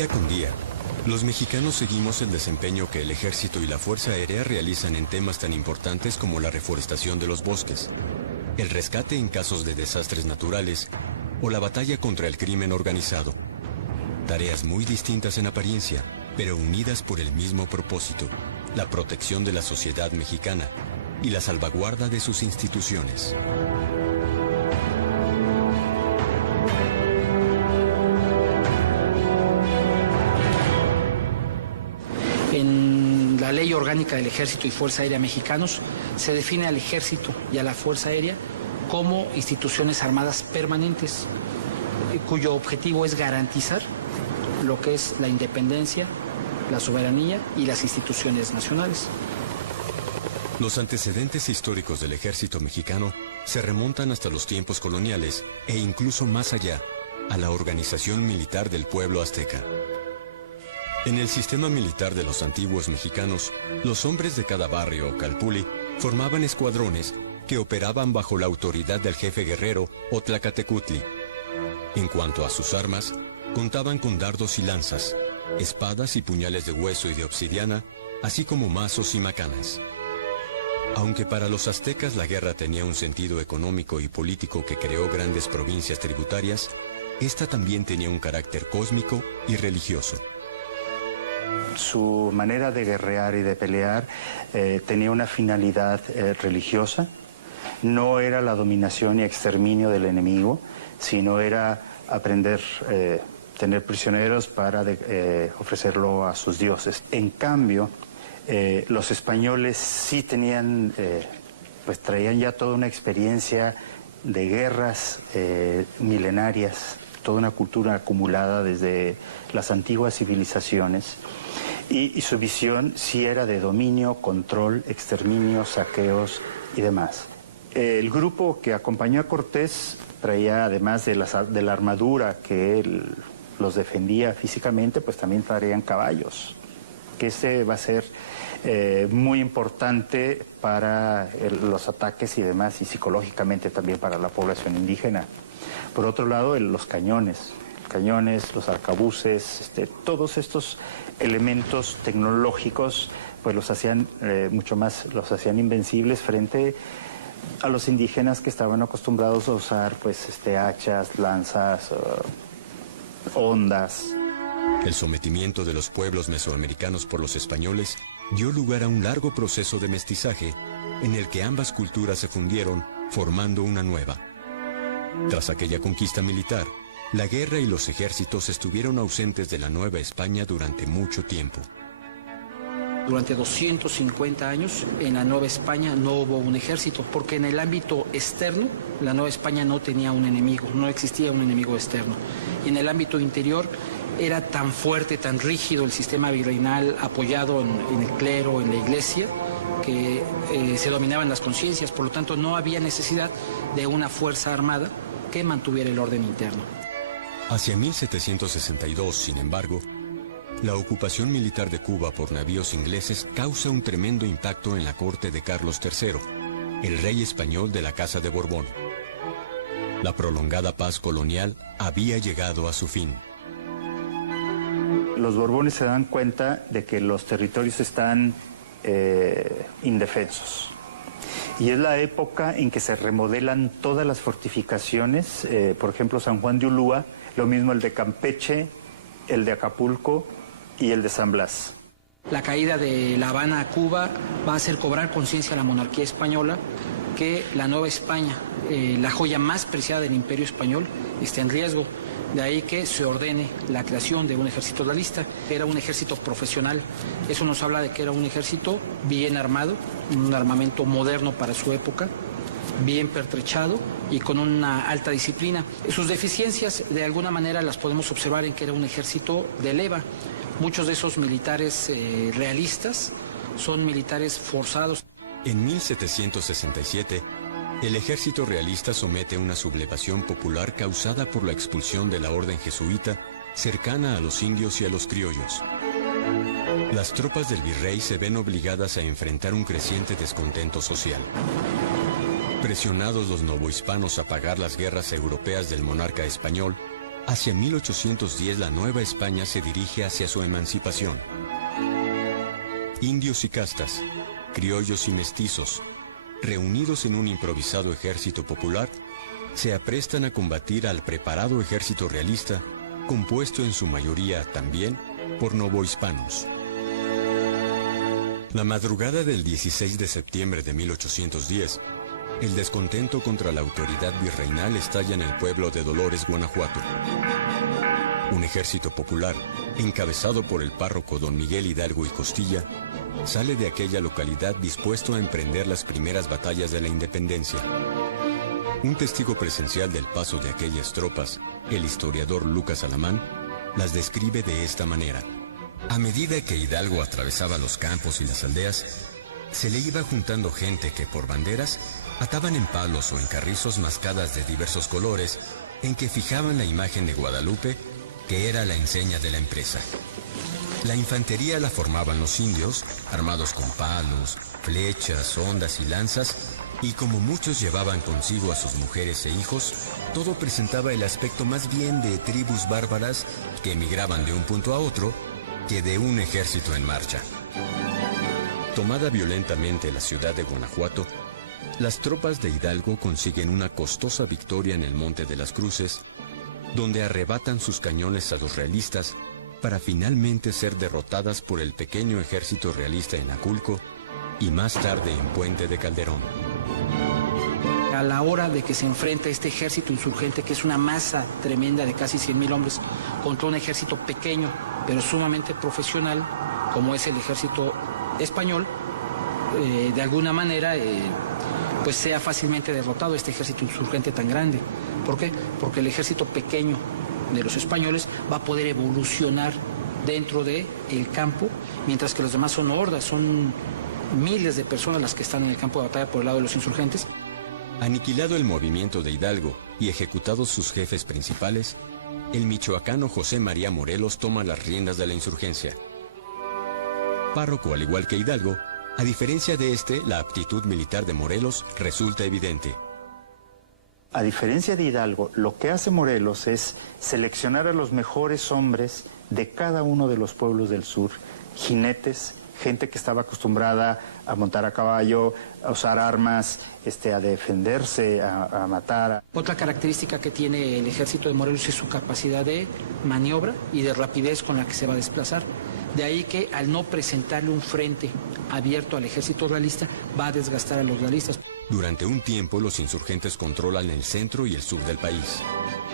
Día con día, los mexicanos seguimos el desempeño que el Ejército y la Fuerza Aérea realizan en temas tan importantes como la reforestación de los bosques, el rescate en casos de desastres naturales o la batalla contra el crimen organizado. Tareas muy distintas en apariencia, pero unidas por el mismo propósito, la protección de la sociedad mexicana y la salvaguarda de sus instituciones. En la Ley Orgánica del Ejército y Fuerza Aérea Mexicanos se define al Ejército y a la Fuerza Aérea como instituciones armadas permanentes, cuyo objetivo es garantizar lo que es la independencia, la soberanía y las instituciones nacionales. Los antecedentes históricos del ejército mexicano se remontan hasta los tiempos coloniales e incluso más allá, a la organización militar del pueblo azteca. En el sistema militar de los antiguos mexicanos, los hombres de cada barrio o calpulli formaban escuadrones que operaban bajo la autoridad del jefe guerrero o tlacatecutli. En cuanto a sus armas, contaban con dardos y lanzas, espadas y puñales de hueso y de obsidiana, así como mazos y macanas. Aunque para los aztecas la guerra tenía un sentido económico y político que creó grandes provincias tributarias, esta también tenía un carácter cósmico y religioso. Su manera de guerrear y de pelear tenía una finalidad religiosa. No era la dominación y exterminio del enemigo, sino era aprender, tener prisioneros para ofrecerlo a sus dioses. En cambio, los españoles sí tenían, pues traían ya toda una experiencia de guerras milenarias, toda una cultura acumulada desde las antiguas civilizaciones, y su visión sí era de dominio, control, exterminio, saqueos y demás. El grupo que acompañó a Cortés traía, además de la armadura que él los defendía físicamente, pues también traían caballos, que ese va a ser muy importante para los ataques y demás, y psicológicamente también para la población indígena. Por otro lado, los cañones, los arcabuces, todos estos elementos tecnológicos, pues los hacían los hacían invencibles frente a los indígenas que estaban acostumbrados a usar, pues, hachas, lanzas, hondas. El sometimiento de los pueblos mesoamericanos por los españoles dio lugar a un largo proceso de mestizaje en el que ambas culturas se fundieron, formando una nueva. Tras aquella conquista militar, la guerra y los ejércitos estuvieron ausentes de la Nueva España durante mucho tiempo. Durante 250 años en la Nueva España no hubo un ejército, porque en el ámbito externo la Nueva España no tenía un enemigo, no existía un enemigo externo. Y en el ámbito interior era tan fuerte, tan rígido el sistema virreinal apoyado en el clero, en la iglesia, que se dominaban las conciencias, por lo tanto no había necesidad de una fuerza armada que mantuviera el orden interno. Hacia 1762, sin embargo, la ocupación militar de Cuba por navíos ingleses causa un tremendo impacto en la corte de Carlos III, el rey español de la Casa de Borbón. La prolongada paz colonial había llegado a su fin. Los Borbones se dan cuenta de que los territorios están indefensos. Y es la época en que se remodelan todas las fortificaciones, por ejemplo, San Juan de Ulúa, lo mismo el de Campeche, el de Acapulco y el de San Blas. La caída de La Habana a Cuba va a hacer cobrar conciencia a la monarquía española que la Nueva España, la joya más preciada del Imperio Español, está en riesgo. De ahí que se ordene la creación de un ejército realista. Era un ejército profesional. Eso nos habla de que era un ejército bien armado, un armamento moderno para su época, bien pertrechado y con una alta disciplina. Sus deficiencias, de alguna manera, las podemos observar en que era un ejército de leva. Muchos de esos militares realistas son militares forzados. En 1767, el ejército realista somete una sublevación popular causada por la expulsión de la orden jesuita cercana a los indios y a los criollos. Las tropas del virrey se ven obligadas a enfrentar un creciente descontento social. Presionados los novohispanos a pagar las guerras europeas del monarca español, Hacia 1810 la Nueva España se dirige hacia su emancipación. Indios y castas, criollos y mestizos, reunidos en un improvisado ejército popular, se aprestan a combatir al preparado ejército realista, compuesto en su mayoría también por novohispanos. La madrugada del 16 de septiembre de 1810, el descontento contra la autoridad virreinal estalla en el pueblo de Dolores, Guanajuato. Un ejército popular, encabezado por el párroco don Miguel Hidalgo y Costilla, sale de aquella localidad dispuesto a emprender las primeras batallas de la independencia. Un testigo presencial del paso de aquellas tropas, el historiador Lucas Alamán, las describe de esta manera. A medida que Hidalgo atravesaba los campos y las aldeas, se le iba juntando gente que por banderas ataban en palos o en carrizos mascadas de diversos colores en que fijaban la imagen de Guadalupe, que era la enseña de la empresa. La infantería la formaban los indios, armados con palos, flechas, hondas y lanzas, y como muchos llevaban consigo a sus mujeres e hijos, todo presentaba el aspecto más bien de tribus bárbaras que emigraban de un punto a otro que de un ejército en marcha. Tomada violentamente la ciudad de Guanajuato, las tropas de Hidalgo consiguen una costosa victoria en el Monte de las Cruces, donde arrebatan sus cañones a los realistas para finalmente ser derrotadas por el pequeño ejército realista en Aculco y más tarde en Puente de Calderón. A la hora de que se enfrenta este ejército insurgente, que es una masa tremenda de casi 100,000 hombres, contra un ejército pequeño, pero sumamente profesional, como es el ejército español, de alguna manera, pues sea fácilmente derrotado este ejército insurgente tan grande. ¿Por qué? Porque el ejército pequeño de los españoles va a poder evolucionar dentro del campo, mientras que los demás son hordas, son miles de personas las que están en el campo de batalla por el lado de los insurgentes. Aniquilado el movimiento de Hidalgo y ejecutados sus jefes principales, el michoacano José María Morelos toma las riendas de la insurgencia. Párroco al igual que Hidalgo, a diferencia de la aptitud militar de Morelos resulta evidente. A diferencia de Hidalgo, lo que hace Morelos es seleccionar a los mejores hombres de cada uno de los pueblos del sur, jinetes, gente que estaba acostumbrada a montar a caballo, a usar armas, a defenderse, a matar. Otra característica que tiene el ejército de Morelos es su capacidad de maniobra y de rapidez con la que se va a desplazar. De ahí que al no presentarle un frente abierto al ejército realista, va a desgastar a los realistas. Durante un tiempo los insurgentes controlan el centro y el sur del país.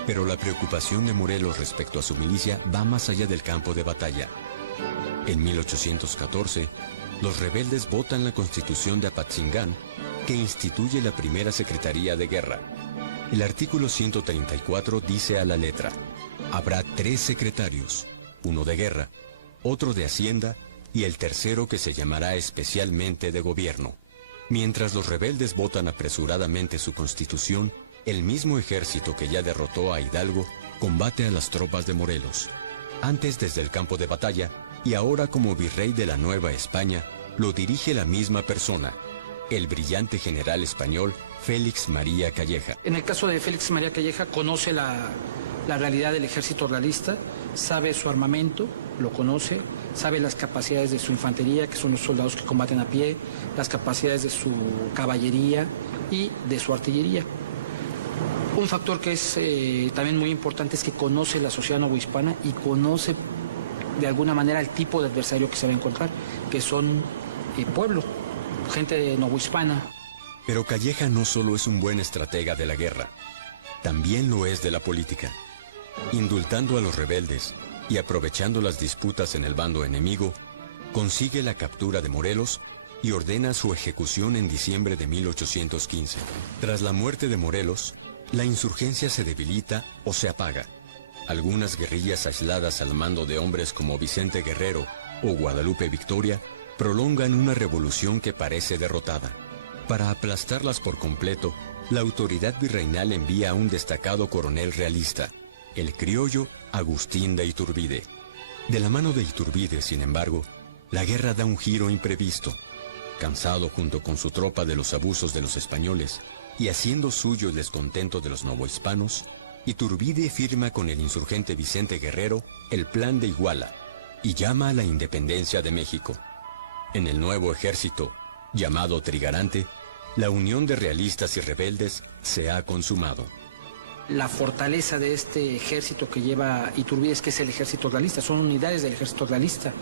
Pero la preocupación de Morelos respecto a su milicia va más allá del campo de batalla. En 1814, los rebeldes votan la Constitución de Apatzingán, que instituye la primera Secretaría de Guerra. El artículo 134 dice a la letra: habrá 3 secretarios, uno de guerra, otro de Hacienda y el tercero que se llamará especialmente de gobierno. Mientras los rebeldes votan apresuradamente su constitución, el mismo ejército que ya derrotó a Hidalgo combate a las tropas de Morelos. Antes desde el campo de batalla y ahora como virrey de la Nueva España, lo dirige la misma persona, el brillante general español Félix María Calleja. En el caso de Félix María Calleja, conoce la realidad del ejército realista, sabe su armamento, lo conoce, sabe las capacidades de su infantería, que son los soldados que combaten a pie, las capacidades de su caballería y de su artillería. Un factor que es también muy importante es que conoce la sociedad novohispana y conoce de alguna manera el tipo de adversario que se va a encontrar, que son pueblo, gente novohispana. Pero Calleja no solo es un buen estratega de la guerra, también lo es de la política. Indultando a los rebeldes y aprovechando las disputas en el bando enemigo, consigue la captura de Morelos y ordena su ejecución en diciembre de 1815. Tras la muerte de Morelos, la insurgencia se debilita o se apaga. Algunas guerrillas aisladas al mando de hombres como Vicente Guerrero o Guadalupe Victoria prolongan una revolución que parece derrotada. Para aplastarlas por completo, la autoridad virreinal envía a un destacado coronel realista, el criollo Agustín de Iturbide. De la mano de Iturbide, sin embargo, la guerra da un giro imprevisto. Cansado junto con su tropa de los abusos de los españoles y haciendo suyo el descontento de los novohispanos, Iturbide firma con el insurgente Vicente Guerrero el Plan de Iguala y llama a la independencia de México. En el nuevo ejército, llamado Trigarante, la unión de realistas y rebeldes se ha consumado. La fortaleza de este ejército que lleva Iturbide es que es el ejército realista, son unidades del ejército realista.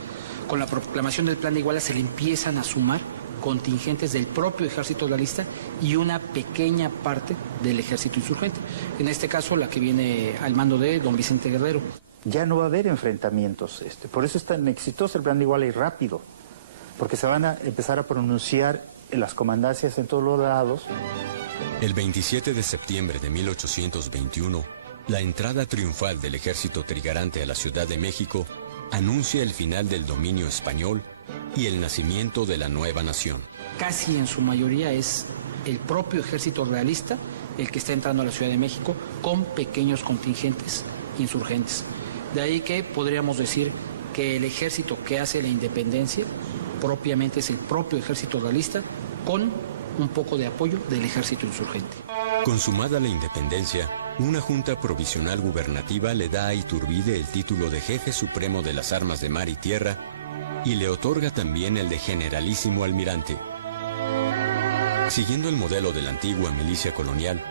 Con la proclamación del Plan de Iguala se le empiezan a sumar contingentes del propio ejército realista y una pequeña parte del ejército insurgente. En este caso, la que viene al mando de don Vicente Guerrero. Ya no va a haber enfrentamientos. Por eso es tan exitoso el Plan de Iguala y rápido, porque se van a empezar a pronunciar en las comandancias en todos los lados. El 27 de septiembre de 1821, la entrada triunfal del ejército trigarante a la Ciudad de México anuncia el final del dominio español y el nacimiento de la nueva nación. Casi en su mayoría es el propio ejército realista el que está entrando a la Ciudad de México con pequeños contingentes insurgentes. De ahí que podríamos decir que el ejército que hace la independencia propiamente es el propio ejército realista con un poco de apoyo del ejército insurgente. Consumada la independencia, una junta provisional gubernativa le da a Iturbide el título de jefe supremo de las armas de mar y tierra y le otorga también el de generalísimo almirante. Siguiendo el modelo de la antigua milicia colonial,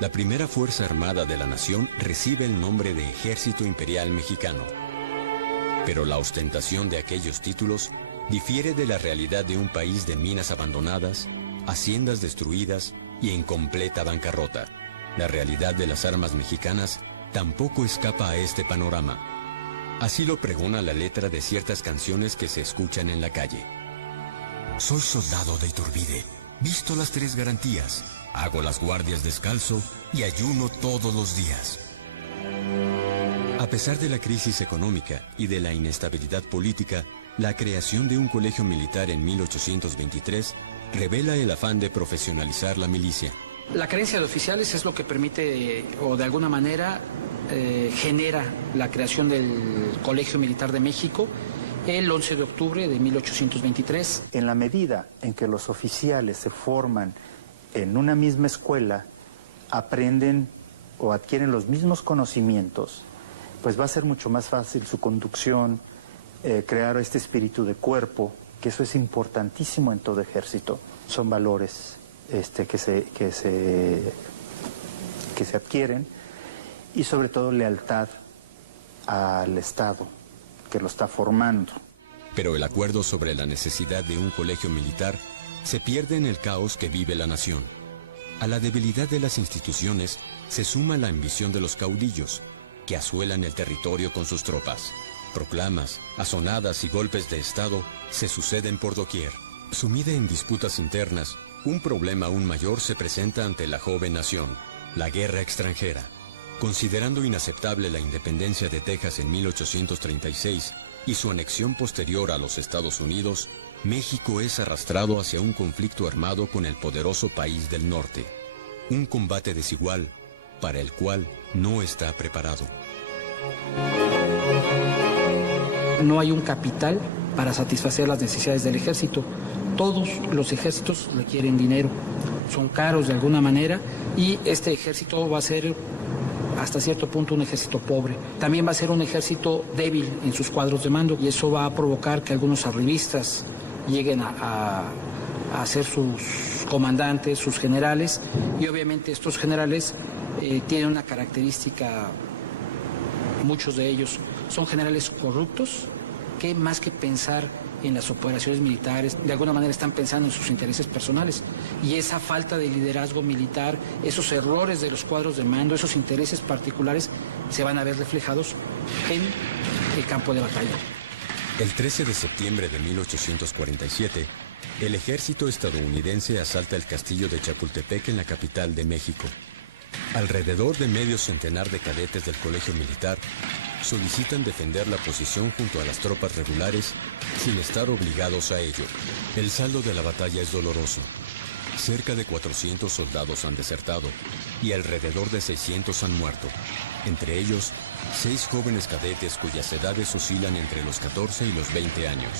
la primera fuerza armada de la nación recibe el nombre de Ejército Imperial Mexicano. Pero la ostentación de aquellos títulos difiere de la realidad de un país de minas abandonadas, haciendas destruidas y en completa bancarrota. La realidad de las armas mexicanas tampoco escapa a este panorama. Así lo pregona la letra de ciertas canciones que se escuchan en la calle. Soy soldado de Iturbide, visto las 3 garantías, hago las guardias descalzo y ayuno todos los días. A pesar de la crisis económica y de la inestabilidad política, la creación de un colegio militar en 1823 revela el afán de profesionalizar la milicia. La carencia de oficiales es lo que permite, o de alguna manera, genera la creación del Colegio Militar de México el 11 de octubre de 1823. En la medida en que los oficiales se forman en una misma escuela, aprenden o adquieren los mismos conocimientos, pues va a ser mucho más fácil su conducción, crear este espíritu de cuerpo, que eso es importantísimo en todo ejército. Son valores que se adquieren, y sobre todo lealtad al Estado que lo está formando. Pero el acuerdo sobre la necesidad de un colegio militar se pierde en el caos que vive la nación. A la debilidad de las instituciones se suma la ambición de los caudillos, que asuelan el territorio con sus tropas. Proclamas, azonadas y golpes de Estado se suceden por doquier. Sumida en disputas internas, un problema aún mayor se presenta ante la joven nación: la guerra extranjera. Considerando inaceptable la independencia de Texas en 1836 y su anexión posterior a los Estados Unidos, México es arrastrado hacia un conflicto armado con el poderoso país del norte. Un combate desigual para el cual no está preparado. No hay un capital para satisfacer las necesidades del ejército. Todos los ejércitos requieren dinero, son caros de alguna manera, y este ejército va a ser hasta cierto punto un ejército pobre. También va a ser un ejército débil en sus cuadros de mando, y eso va a provocar que algunos arribistas lleguen a ser sus comandantes, sus generales, y obviamente estos generales tienen una característica, muchos de ellos son generales corruptos, que más que pensar en las operaciones militares, de alguna manera están pensando en sus intereses personales. Y esa falta de liderazgo militar, esos errores de los cuadros de mando, esos intereses particulares, se van a ver reflejados en el campo de batalla. El 13 de septiembre de 1847, el ejército estadounidense asalta el castillo de Chapultepec en la capital de México. Alrededor de medio centenar de cadetes del colegio militar solicitan defender la posición junto a las tropas regulares sin estar obligados a ello. El saldo de la batalla es doloroso. Cerca de 400 soldados han desertado y alrededor de 600 han muerto. Entre ellos, 6 jóvenes cadetes cuyas edades oscilan entre los 14 y los 20 años.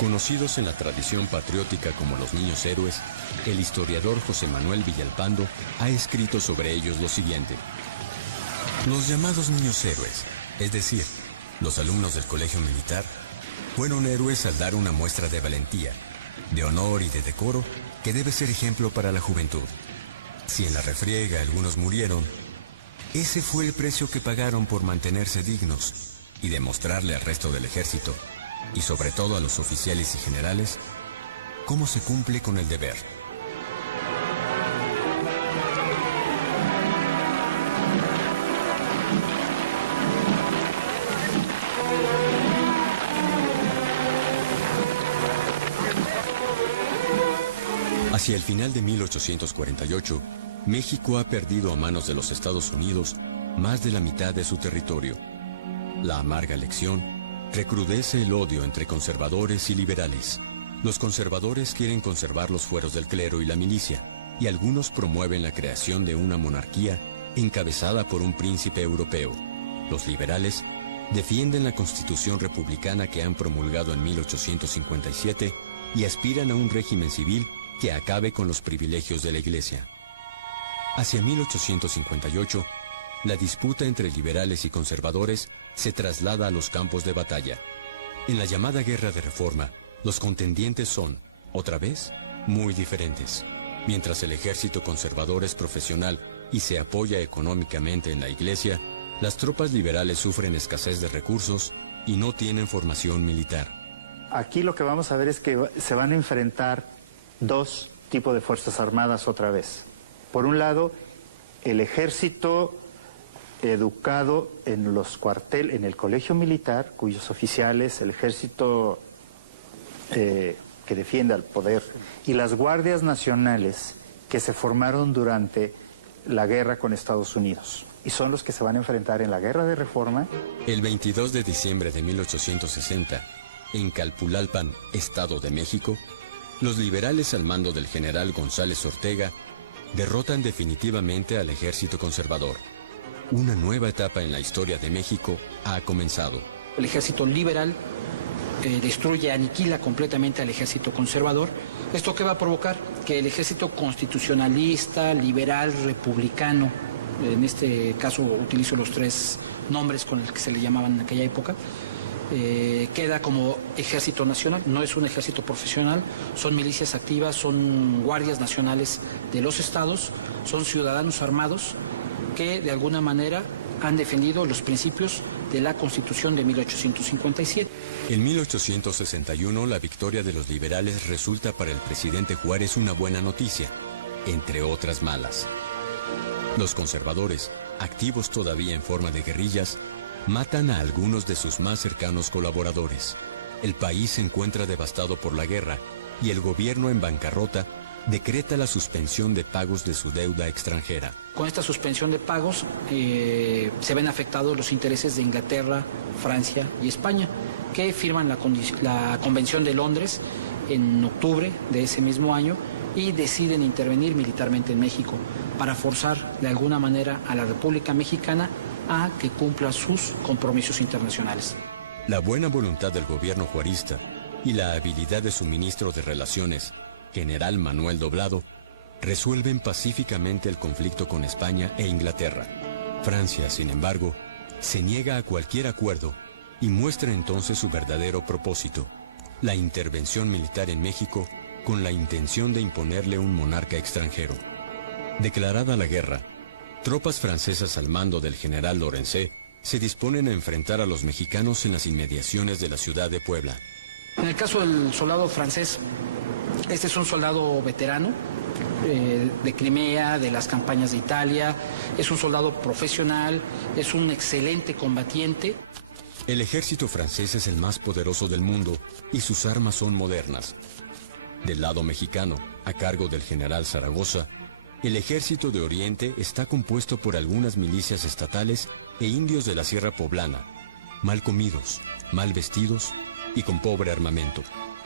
Conocidos en la tradición patriótica como los niños héroes, el historiador José Manuel Villalpando ha escrito sobre ellos lo siguiente. Los llamados niños héroes, es decir, los alumnos del colegio militar, fueron héroes al dar una muestra de valentía, de honor y de decoro que debe ser ejemplo para la juventud. Si en la refriega algunos murieron, ese fue el precio que pagaron por mantenerse dignos y demostrarle al resto del ejército, y sobre todo a los oficiales y generales, cómo se cumple con el deber. Hacia el final de 1848, México ha perdido a manos de los Estados Unidos más de la mitad de su territorio. La amarga lección recrudece el odio entre conservadores y liberales. Los conservadores quieren conservar los fueros del clero y la milicia, y algunos promueven la creación de una monarquía encabezada por un príncipe europeo. Los liberales defienden la Constitución republicana que han promulgado en 1857 y aspiran a un régimen civil que acabe con los privilegios de la Iglesia. Hacia 1858, la disputa entre liberales y conservadores se traslada a los campos de batalla. En la llamada Guerra de Reforma, los contendientes son, otra vez, muy diferentes. Mientras el ejército conservador es profesional y se apoya económicamente en la Iglesia, las tropas liberales sufren escasez de recursos y no tienen formación militar. Aquí lo que vamos a ver es que se van a enfrentar dos tipos de fuerzas armadas otra vez. Por un lado, el ejército educado en los cuarteles, en el colegio militar, cuyos oficiales, el ejército que defiende al poder, y las guardias nacionales que se formaron durante la guerra con Estados Unidos. Y son los que se van a enfrentar en la Guerra de Reforma. El 22 de diciembre de 1860, en Calpulalpan, Estado de México, los liberales al mando del general González Ortega derrotan definitivamente al ejército conservador. Una nueva etapa en la historia de México ha comenzado. El ejército liberal destruye, aniquila completamente al ejército conservador. ¿Esto qué va a provocar? Que el ejército constitucionalista, liberal, republicano, en este caso utilizo los tres nombres con los que se le llamaban en aquella época, queda como ejército nacional. No es un ejército profesional, son milicias activas, son guardias nacionales de los estados, son ciudadanos armados que de alguna manera han defendido los principios de la Constitución de 1857. En 1861, la victoria de los liberales resulta para el presidente Juárez una buena noticia, entre otras malas. Los conservadores, activos todavía en forma de guerrillas, matan a algunos de sus más cercanos colaboradores. El país se encuentra devastado por la guerra y el gobierno en bancarrota decreta la suspensión de pagos de su deuda extranjera. Con esta suspensión de pagos se ven afectados los intereses de Inglaterra, Francia y España, que firman la Convención de Londres en octubre de ese mismo año y deciden intervenir militarmente en México para forzar de alguna manera a la República Mexicana a que cumpla sus compromisos internacionales. La buena voluntad del gobierno juarista y la habilidad de su ministro de Relaciones, general Manuel Doblado, resuelven pacíficamente el conflicto con España e Inglaterra. Francia, sin embargo, se niega a cualquier acuerdo y muestra entonces su verdadero propósito, la intervención militar en México con la intención de imponerle un monarca extranjero. Declarada la guerra, tropas francesas al mando del general Lorenzé se disponen a enfrentar a los mexicanos en las inmediaciones de la ciudad de Puebla. En el caso del soldado francés, este es un soldado veterano de Crimea, de las campañas de Italia, es un soldado profesional, es un excelente combatiente. El ejército francés es el más poderoso del mundo y sus armas son modernas. Del lado mexicano, a cargo del general Zaragoza, el ejército de Oriente está compuesto por algunas milicias estatales e indios de la Sierra Poblana, mal comidos, mal vestidos y con pobre armamento.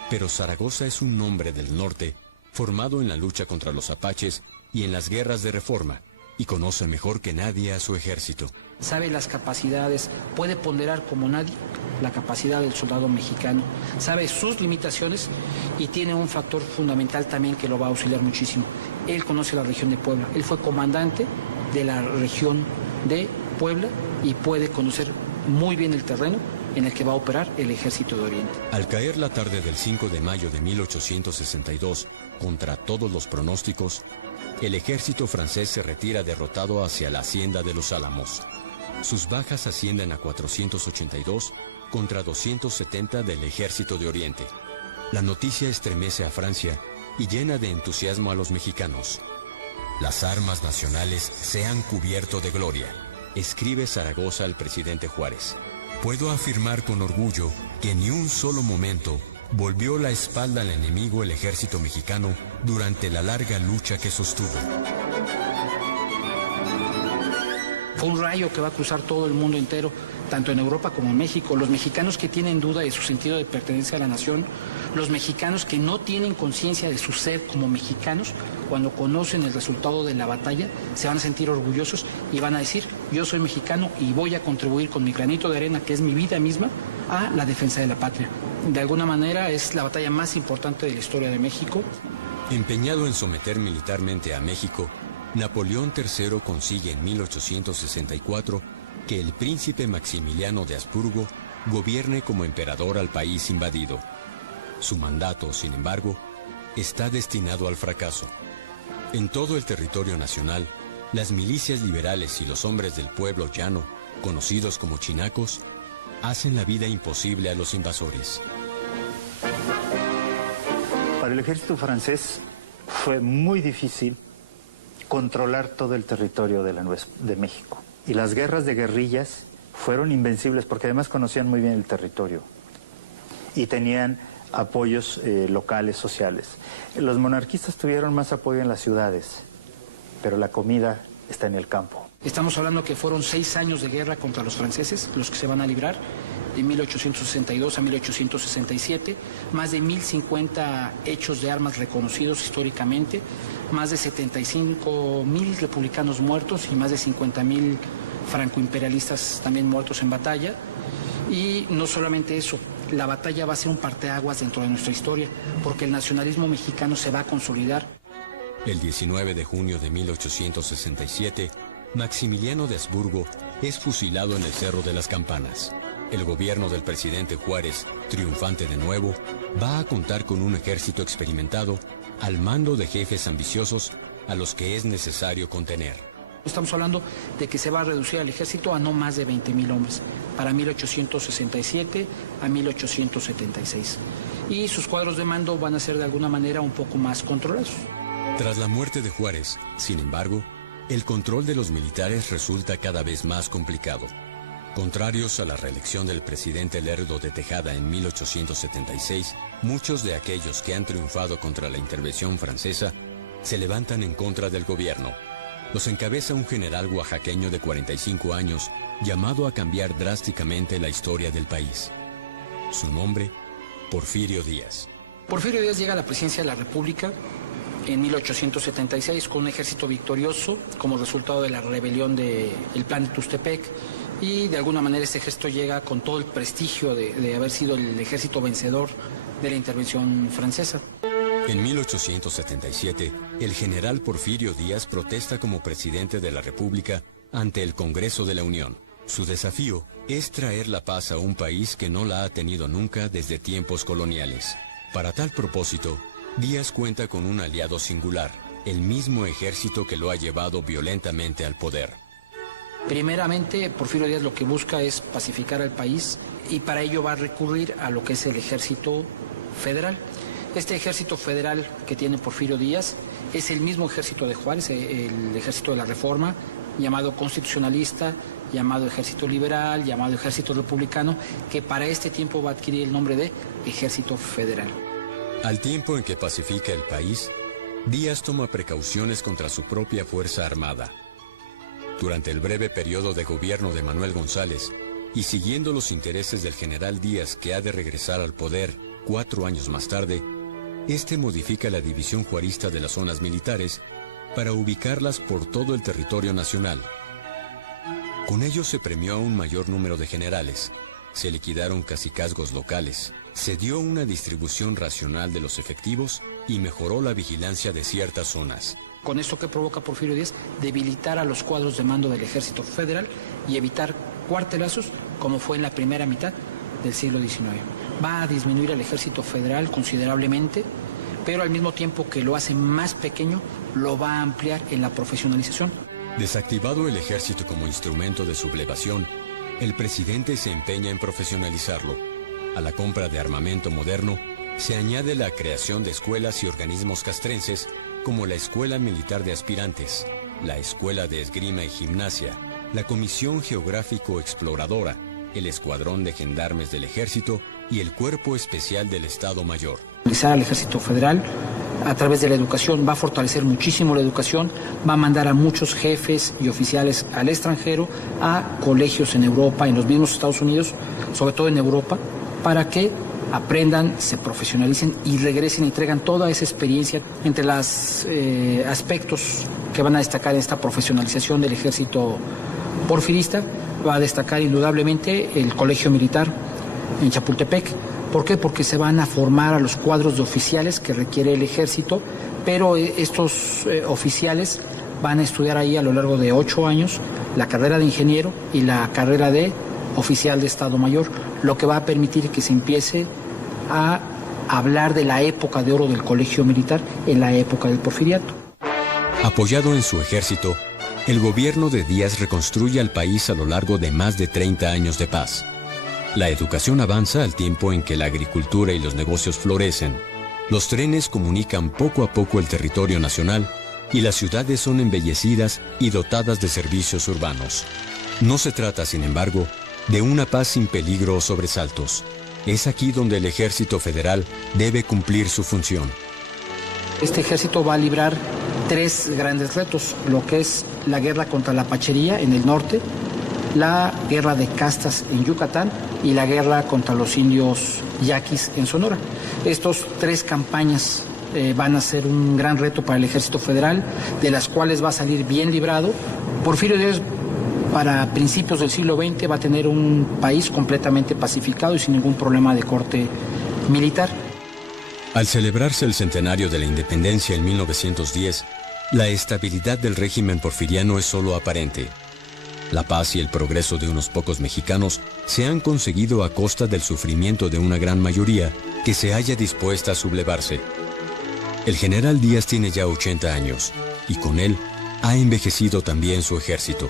Pero Zaragoza es un hombre del norte, formado en la lucha contra los apaches y en las guerras de reforma, y conoce mejor que nadie a su ejército. Sabe las capacidades, puede ponderar como nadie la capacidad del soldado mexicano, sabe sus limitaciones y tiene un factor fundamental también que lo va a auxiliar muchísimo. Él conoce la región de Puebla, él fue comandante de la región de Puebla y puede conocer muy bien el terreno en el que va a operar el Ejército de Oriente. Al caer la tarde del 5 de mayo de 1862, contra todos los pronósticos, el ejército francés se retira derrotado hacia la hacienda de Los Álamos. Sus bajas ascienden a 482 contra 270 del Ejército de Oriente. La noticia estremece a Francia y llena de entusiasmo a los mexicanos. Las armas nacionales se han cubierto de gloria, escribe Zaragoza al presidente Juárez. Puedo afirmar con orgullo que ni un solo momento volvió la espalda al enemigo el ejército mexicano durante la larga lucha que sostuvo. Fue un rayo que va a cruzar todo el mundo entero, tanto en Europa como en México. Los mexicanos que tienen duda de su sentido de pertenencia a la nación, los mexicanos que no tienen conciencia de su ser como mexicanos, cuando conocen el resultado de la batalla, se van a sentir orgullosos y van a decir, yo soy mexicano y voy a contribuir con mi granito de arena, que es mi vida misma, a la defensa de la patria. De alguna manera es la batalla más importante de la historia de México. Empeñado en someter militarmente a México, Napoleón III consigue en 1864 que el príncipe Maximiliano de Habsburgo gobierne como emperador al país invadido. Su mandato, sin embargo, está destinado al fracaso. En todo el territorio nacional, las milicias liberales y los hombres del pueblo llano, conocidos como chinacos, hacen la vida imposible a los invasores. Para el ejército francés fue muy difícil controlar todo el territorio de México. Y las guerras de guerrillas fueron invencibles porque además conocían muy bien el territorio y tenían apoyos locales, sociales. Los monarquistas tuvieron más apoyo en las ciudades, pero la comida está en el campo. Estamos hablando que fueron 6 años de guerra contra los franceses, los que se van a librar, de 1862 a 1867, más de 1050 hechos de armas reconocidos históricamente, más de 75,000 republicanos muertos y más de 50,000 francoimperialistas también muertos en batalla. Y no solamente eso, la batalla va a ser un parteaguas dentro de nuestra historia, porque el nacionalismo mexicano se va a consolidar. El 19 de junio de 1867, Maximiliano de Habsburgo es fusilado en el Cerro de las Campanas. El gobierno del presidente Juárez, triunfante de nuevo, va a contar con un ejército experimentado al mando de jefes ambiciosos a los que es necesario contener. Estamos hablando de que se va a reducir al ejército a no más de 20,000 hombres para 1867 a 1876. Y sus cuadros de mando van a ser de alguna manera un poco más controlados. Tras la muerte de Juárez, sin embargo, el control de los militares resulta cada vez más complicado. Contrarios a la reelección del presidente Lerdo de Tejada en 1876, muchos de aquellos que han triunfado contra la intervención francesa se levantan en contra del gobierno. Los encabeza un general oaxaqueño de 45 años llamado a cambiar drásticamente la historia del país. Su nombre, Porfirio Díaz. Porfirio Díaz llega a la presidencia de la República en 1876 con un ejército victorioso como resultado de la rebelión del Plan de Tustepec, y de alguna manera este ejército llega con todo el prestigio de haber sido el ejército vencedor de la intervención francesa. En 1877, el general Porfirio Díaz protesta como presidente de la República ante el Congreso de la Unión. Su desafío es traer la paz a un país que no la ha tenido nunca desde tiempos coloniales. Para tal propósito, Díaz cuenta con un aliado singular, el mismo ejército que lo ha llevado violentamente al poder. Primeramente, Porfirio Díaz lo que busca es pacificar al país y para ello va a recurrir a lo que es el ejército federal. Este ejército federal que tiene Porfirio Díaz es el mismo ejército de Juárez, el ejército de la Reforma, llamado constitucionalista, llamado ejército liberal, llamado ejército republicano, que para este tiempo va a adquirir el nombre de ejército federal. Al tiempo en que pacifica el país, Díaz toma precauciones contra su propia fuerza armada. Durante el breve periodo de gobierno de Manuel González, y siguiendo los intereses del general Díaz que ha de regresar al poder 4 años más tarde, este modifica la división juarista de las zonas militares para ubicarlas por todo el territorio nacional. Con ello se premió a un mayor número de generales, se liquidaron cacicazgos locales, se dio una distribución racional de los efectivos y mejoró la vigilancia de ciertas zonas. Con esto que provoca Porfirio Díaz, debilitar a los cuadros de mando del Ejército Federal y evitar cuartelazos como fue en la primera mitad del siglo XIX. Va a disminuir al Ejército Federal considerablemente, pero al mismo tiempo que lo hace más pequeño, lo va a ampliar en la profesionalización. Desactivado el ejército como instrumento de sublevación, el presidente se empeña en profesionalizarlo. A la compra de armamento moderno se añade la creación de escuelas y organismos castrenses como la Escuela Militar de Aspirantes, la Escuela de Esgrima y Gimnasia, la Comisión Geográfico Exploradora, el Escuadrón de Gendarmes del Ejército y el Cuerpo Especial del Estado Mayor. Al Ejército Federal a través de la educación, va a fortalecer muchísimo la educación, va a mandar a muchos jefes y oficiales al extranjero, a colegios en Europa, en los mismos Estados Unidos, sobre todo en Europa, para que aprendan, se profesionalicen y regresen y traigan toda esa experiencia. Entre los aspectos que van a destacar en esta profesionalización del ejército porfirista, va a destacar indudablemente el colegio militar en Chapultepec. ¿Por qué? Porque se van a formar a los cuadros de oficiales que requiere el ejército, pero estos oficiales van a estudiar ahí a lo largo de 8 años la carrera de ingeniero y la carrera de oficial de Estado Mayor, lo que va a permitir que se empiece a hablar de la época de oro del colegio militar en la época del porfiriato. Apoyado en su ejército, el gobierno de Díaz reconstruye al país a lo largo de más de 30 años de paz. La educación avanza al tiempo en que la agricultura y los negocios florecen. Los trenes comunican poco a poco el territorio nacional y las ciudades son embellecidas y dotadas de servicios urbanos. No se trata, sin embargo, de una paz sin peligro o sobresaltos. Es aquí donde el Ejército Federal debe cumplir su función. Este ejército va a librar 3 grandes retos, lo que es la guerra contra la Pachería en el norte, la guerra de castas en Yucatán y la guerra contra los indios yaquis en Sonora. Estos 3 campañas van a ser un gran reto para el Ejército Federal, de las cuales va a salir bien librado. Porfirio Díaz, para principios del siglo XX, va a tener un país completamente pacificado y sin ningún problema de corte militar. Al celebrarse el centenario de la independencia en 1910, la estabilidad del régimen porfiriano es solo aparente. La paz y el progreso de unos pocos mexicanos se han conseguido a costa del sufrimiento de una gran mayoría que se halla dispuesta a sublevarse. El general Díaz tiene ya 80 años y con él ha envejecido también su ejército.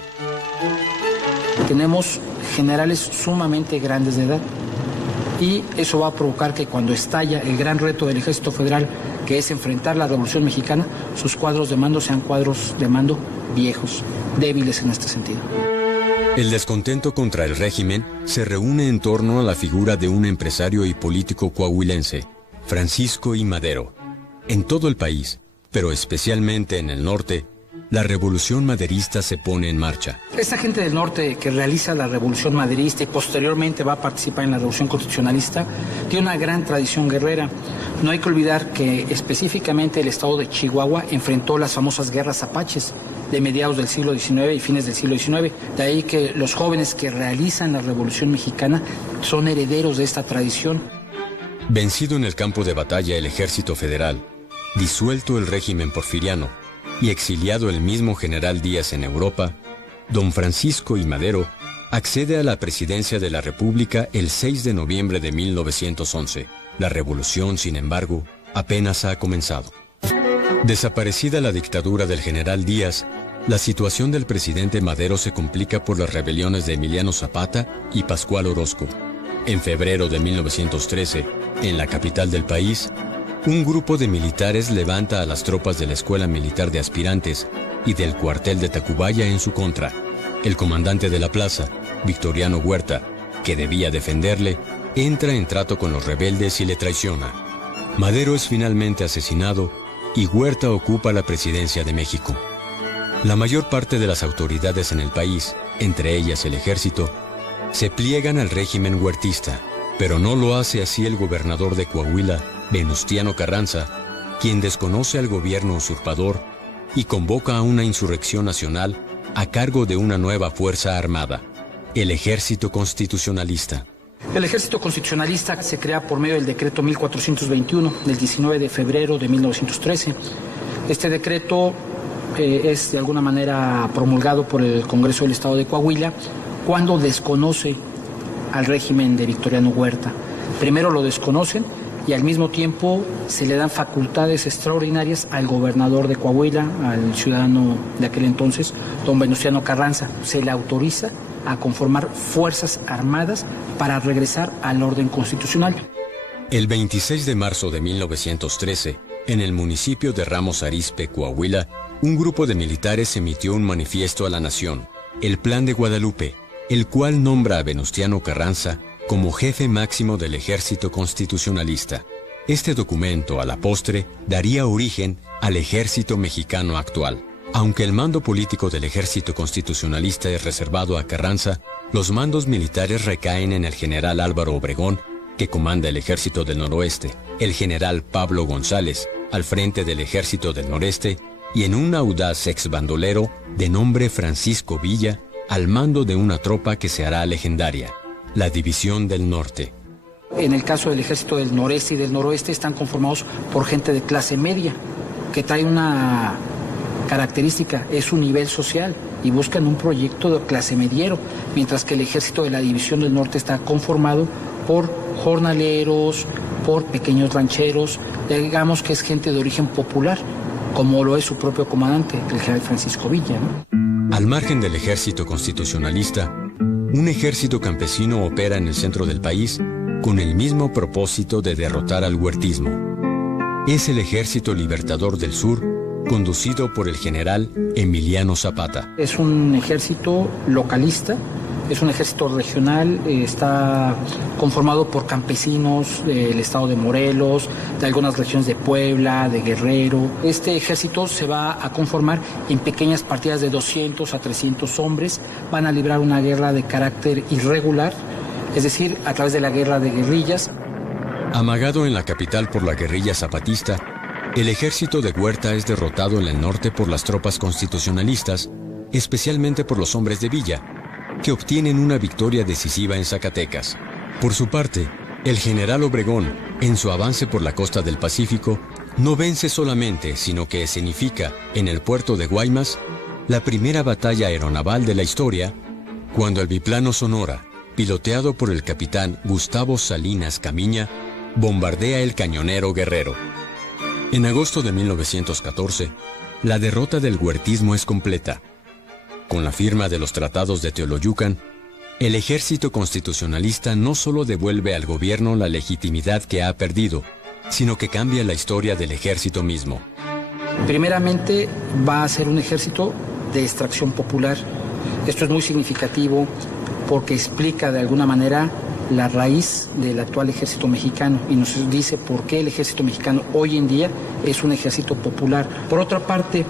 Tenemos generales sumamente grandes de edad y eso va a provocar que cuando estalla el gran reto del Ejército Federal, que es enfrentar la Revolución Mexicana, sus cuadros de mando sean cuadros de mando viejos, débiles en este sentido. El descontento contra el régimen se reúne en torno a la figura de un empresario y político coahuilense, Francisco I. Madero. En todo el país, pero especialmente en el norte, la revolución maderista se pone en marcha. Esta gente del norte que realiza la revolución maderista y posteriormente va a participar en la revolución constitucionalista tiene una gran tradición guerrera. No hay que olvidar que específicamente el estado de Chihuahua enfrentó las famosas guerras apaches de mediados del siglo XIX y fines del siglo XIX. De ahí que los jóvenes que realizan la revolución mexicana son herederos de esta tradición. Vencido en el campo de batalla el Ejército Federal, disuelto el régimen porfiriano, y exiliado el mismo general Díaz en Europa, don Francisco I. Madero accede a la presidencia de la República el 6 de noviembre de 1911. La revolución, sin embargo, apenas ha comenzado. Desaparecida la dictadura del general Díaz, la situación del presidente Madero se complica por las rebeliones de Emiliano Zapata y Pascual Orozco. En febrero de 1913, en la capital del país, un grupo de militares levanta a las tropas de la Escuela Militar de Aspirantes y del cuartel de Tacubaya en su contra. El comandante de la plaza, Victoriano Huerta, que debía defenderle, entra en trato con los rebeldes y le traiciona. Madero es finalmente asesinado y Huerta ocupa la presidencia de México. La mayor parte de las autoridades en el país, entre ellas el ejército, se pliegan al régimen huertista, pero no lo hace así el gobernador de Coahuila, Venustiano Carranza, quien desconoce al gobierno usurpador y convoca a una insurrección nacional a cargo de una nueva fuerza armada, el Ejército Constitucionalista. El Ejército Constitucionalista se crea por medio del decreto 1421 del 19 de febrero de 1913. Este decreto es de alguna manera promulgado por el Congreso del Estado de Coahuila cuando desconoce al régimen de Victoriano Huerta. Primero lo desconocen y al mismo tiempo se le dan facultades extraordinarias al gobernador de Coahuila, al ciudadano de aquel entonces, don Venustiano Carranza. Se le autoriza a conformar fuerzas armadas para regresar al orden constitucional. El 26 de marzo de 1913, en el municipio de Ramos Arizpe, Coahuila, un grupo de militares emitió un manifiesto a la nación, el Plan de Guadalupe, el cual nombra a Venustiano Carranza como jefe máximo del ejército constitucionalista. Este documento, a la postre, daría origen al ejército mexicano actual. Aunque el mando político del ejército constitucionalista es reservado a Carranza, los mandos militares recaen en el general Álvaro Obregón, que comanda el ejército del noroeste, el general Pablo González, al frente del ejército del noreste, y en un audaz exbandolero de nombre Francisco Villa, al mando de una tropa que se hará legendaria, la División del Norte. En el caso del ejército del noreste y del noroeste están conformados por gente de clase media, que trae una característica, es su nivel social, y buscan un proyecto de clase mediero, mientras que el ejército de la División del Norte está conformado por jornaleros, por pequeños rancheros, digamos que es gente de origen popular, como lo es su propio comandante, el general Francisco Villa, ¿no? Al margen del ejército constitucionalista, un ejército campesino opera en el centro del país con el mismo propósito de derrotar al huertismo. Es el Ejército Libertador del Sur, conducido por el general Emiliano Zapata. Es un ejército localista, es un ejército regional, está conformado por campesinos del estado de Morelos, de algunas regiones de Puebla, de Guerrero. Este ejército se va a conformar en pequeñas partidas de 200 a 300 hombres, van a librar una guerra de carácter irregular, es decir, a través de la guerra de guerrillas. Amagado en la capital por la guerrilla zapatista, el ejército de Huerta es derrotado en el norte por las tropas constitucionalistas, especialmente por los hombres de Villa, que obtienen una victoria decisiva en Zacatecas. Por su parte, el general Obregón, en su avance por la costa del Pacífico, no vence solamente, sino que escenifica en el puerto de Guaymas la primera batalla aeronaval de la historia, cuando el biplano Sonora, piloteado por el capitán Gustavo Salinas Camiña, bombardea el cañonero Guerrero. En agosto de 1914, la derrota del huertismo es completa. Con la firma de los tratados de Teoloyucan, el ejército constitucionalista no solo devuelve al gobierno la legitimidad que ha perdido, sino que cambia la historia del ejército mismo. Primeramente, va a ser un ejército de extracción popular. Esto es muy significativo porque explica de alguna manera la raíz del actual ejército mexicano y nos dice por qué el ejército mexicano hoy en día es un ejército popular. Por otra parte,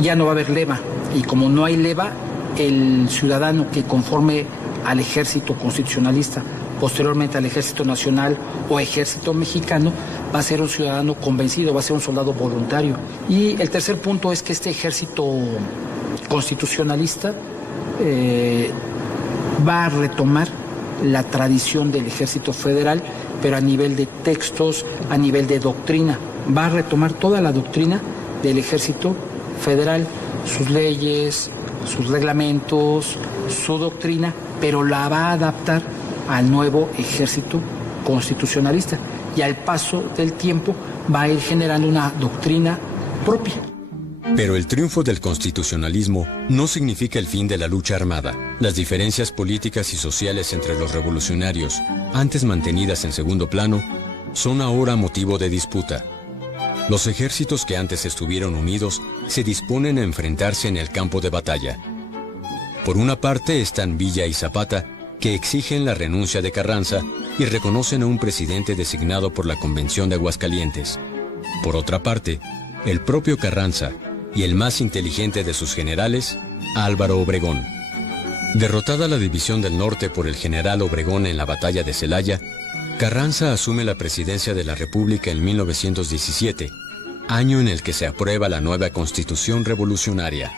ya no va a haber leva, y como no hay leva, el ciudadano que conforme al ejército constitucionalista, posteriormente al ejército nacional o ejército mexicano, va a ser un ciudadano convencido, va a ser un soldado voluntario. Y el tercer punto es que este ejército constitucionalista va a retomar la tradición del ejército federal, pero a nivel de textos, a nivel de doctrina. Va a retomar toda la doctrina del ejército federal, sus leyes, sus reglamentos, su doctrina, pero la va a adaptar al nuevo ejército constitucionalista. Y al paso del tiempo va a ir generando una doctrina propia. Pero el triunfo del constitucionalismo no significa el fin de la lucha armada. Las diferencias políticas y sociales entre los revolucionarios, antes mantenidas en segundo plano, son ahora motivo de disputa. Los ejércitos que antes estuvieron unidos se disponen a enfrentarse en el campo de batalla. Por una parte están Villa y Zapata, que exigen la renuncia de Carranza y reconocen a un presidente designado por la Convención de Aguascalientes. Por otra parte, el propio Carranza y el más inteligente de sus generales, Álvaro Obregón. Derrotada la División del Norte por el general Obregón en la batalla de Celaya, Carranza asume la presidencia de la República en 1917, año en el que se aprueba la nueva Constitución revolucionaria.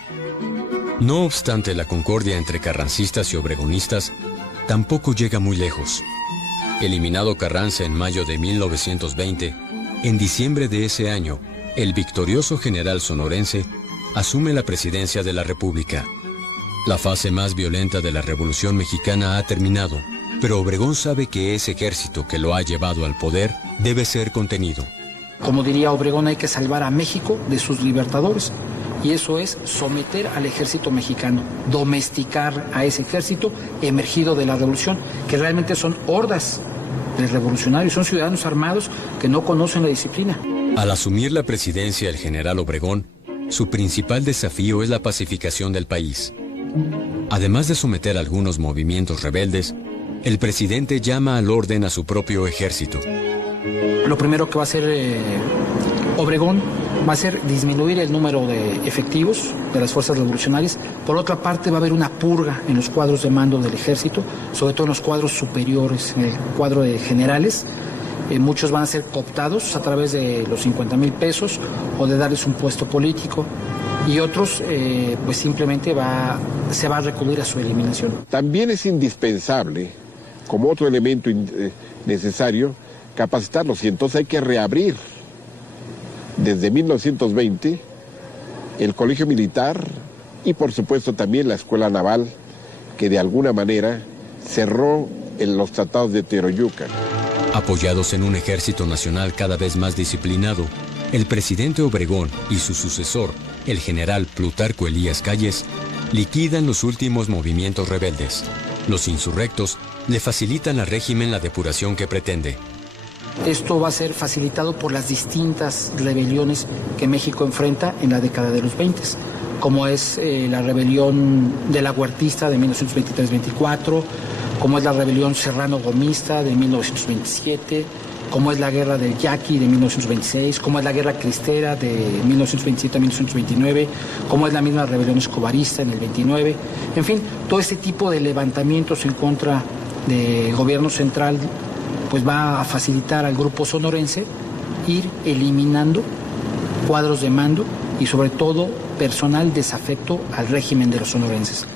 No obstante, la concordia entre carrancistas y obregonistas tampoco llega muy lejos. Eliminado Carranza en mayo de 1920, en diciembre de ese año, el victorioso general sonorense asume la presidencia de la República. La fase más violenta de la Revolución Mexicana ha terminado, pero Obregón sabe que ese ejército que lo ha llevado al poder debe ser contenido. Como diría Obregón, hay que salvar a México de sus libertadores, y eso es someter al ejército mexicano, domesticar a ese ejército emergido de la revolución, que realmente son hordas de revolucionarios, son ciudadanos armados que no conocen la disciplina. Al asumir la presidencia el general Obregón, su principal desafío es la pacificación del país. Además de someter a algunos movimientos rebeldes, el presidente llama al orden a su propio ejército. Lo primero que va a hacer Obregón va a ser disminuir el número de efectivos de las fuerzas revolucionarias. Por otra parte, va a haber una purga en los cuadros de mando del ejército, sobre todo en los cuadros superiores, en el cuadro de generales. Muchos van a ser cooptados a través de los 50,000 pesos o de darles un puesto político, y otros pues simplemente se va a recurrir a su eliminación. También es indispensable, como otro elemento necesario, capacitarlos, y entonces hay que reabrir desde 1920 el Colegio Militar y por supuesto también la Escuela Naval, que de alguna manera cerró en los tratados de Teroyuca. Apoyados en un ejército nacional cada vez más disciplinado, el presidente Obregón y su sucesor, el general Plutarco Elías Calles, liquidan los últimos movimientos rebeldes. Los insurrectos le facilitan al régimen la depuración que pretende. Esto va a ser facilitado por las distintas rebeliones que México enfrenta en la década de los 20, como es la rebelión de la Huertista de 1923-24, como es la rebelión serrano-gomista de 1927, como es la guerra del Yaqui de 1926, como es la guerra cristera de 1927 a 1929, como es la misma rebelión escobarista en el 29. En fin, todo este tipo de levantamientos en contra del gobierno central pues va a facilitar al grupo sonorense ir eliminando cuadros de mando y sobre todo personal desafecto al régimen de los sonorenses.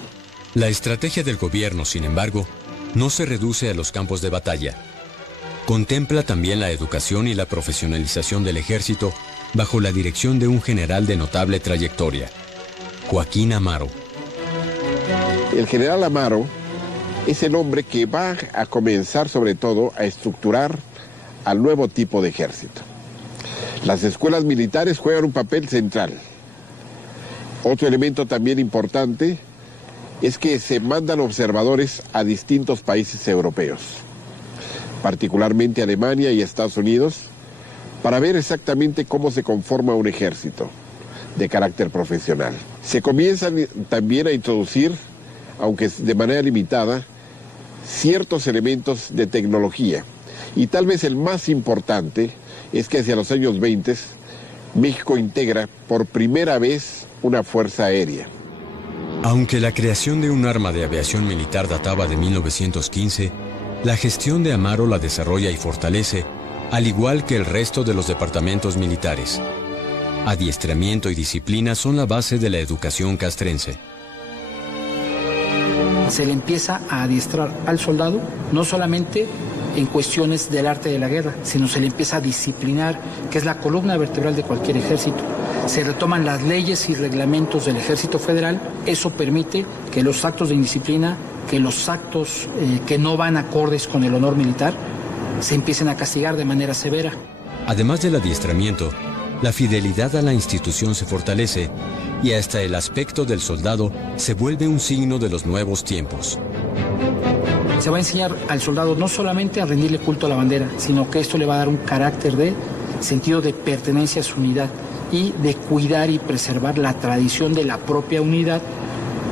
La estrategia del gobierno, sin embargo, no se reduce a los campos de batalla. Contempla también la educación y la profesionalización del ejército bajo la dirección de un general de notable trayectoria, Joaquín Amaro. El general Amaro es el hombre que va a comenzar sobre todo a estructurar al nuevo tipo de ejército. Las escuelas militares juegan un papel central. Otro elemento también importante es que se mandan observadores a distintos países europeos, particularmente Alemania y Estados Unidos, para ver exactamente cómo se conforma un ejército de carácter profesional. Se comienzan también a introducir, aunque de manera limitada, ciertos elementos de tecnología. Y tal vez el más importante es que hacia los años 20 México integra por primera vez una fuerza aérea. Aunque la creación de un arma de aviación militar databa de 1915, la gestión de Amaro la desarrolla y fortalece, al igual que el resto de los departamentos militares. Adiestramiento y disciplina son la base de la educación castrense. Se le empieza a adiestrar al soldado, no solamente en cuestiones del arte de la guerra, sino se le empieza a disciplinar, que es la columna vertebral de cualquier ejército. Se retoman las leyes y reglamentos del Ejército Federal. Eso permite que los actos de indisciplina, que los actos que no van acordes con el honor militar, se empiecen a castigar de manera severa. Además del adiestramiento, la fidelidad a la institución se fortalece y hasta el aspecto del soldado se vuelve un signo de los nuevos tiempos. Se va a enseñar al soldado no solamente a rendirle culto a la bandera, sino que esto le va a dar un carácter de sentido de pertenencia a su unidad y de cuidar y preservar la tradición de la propia unidad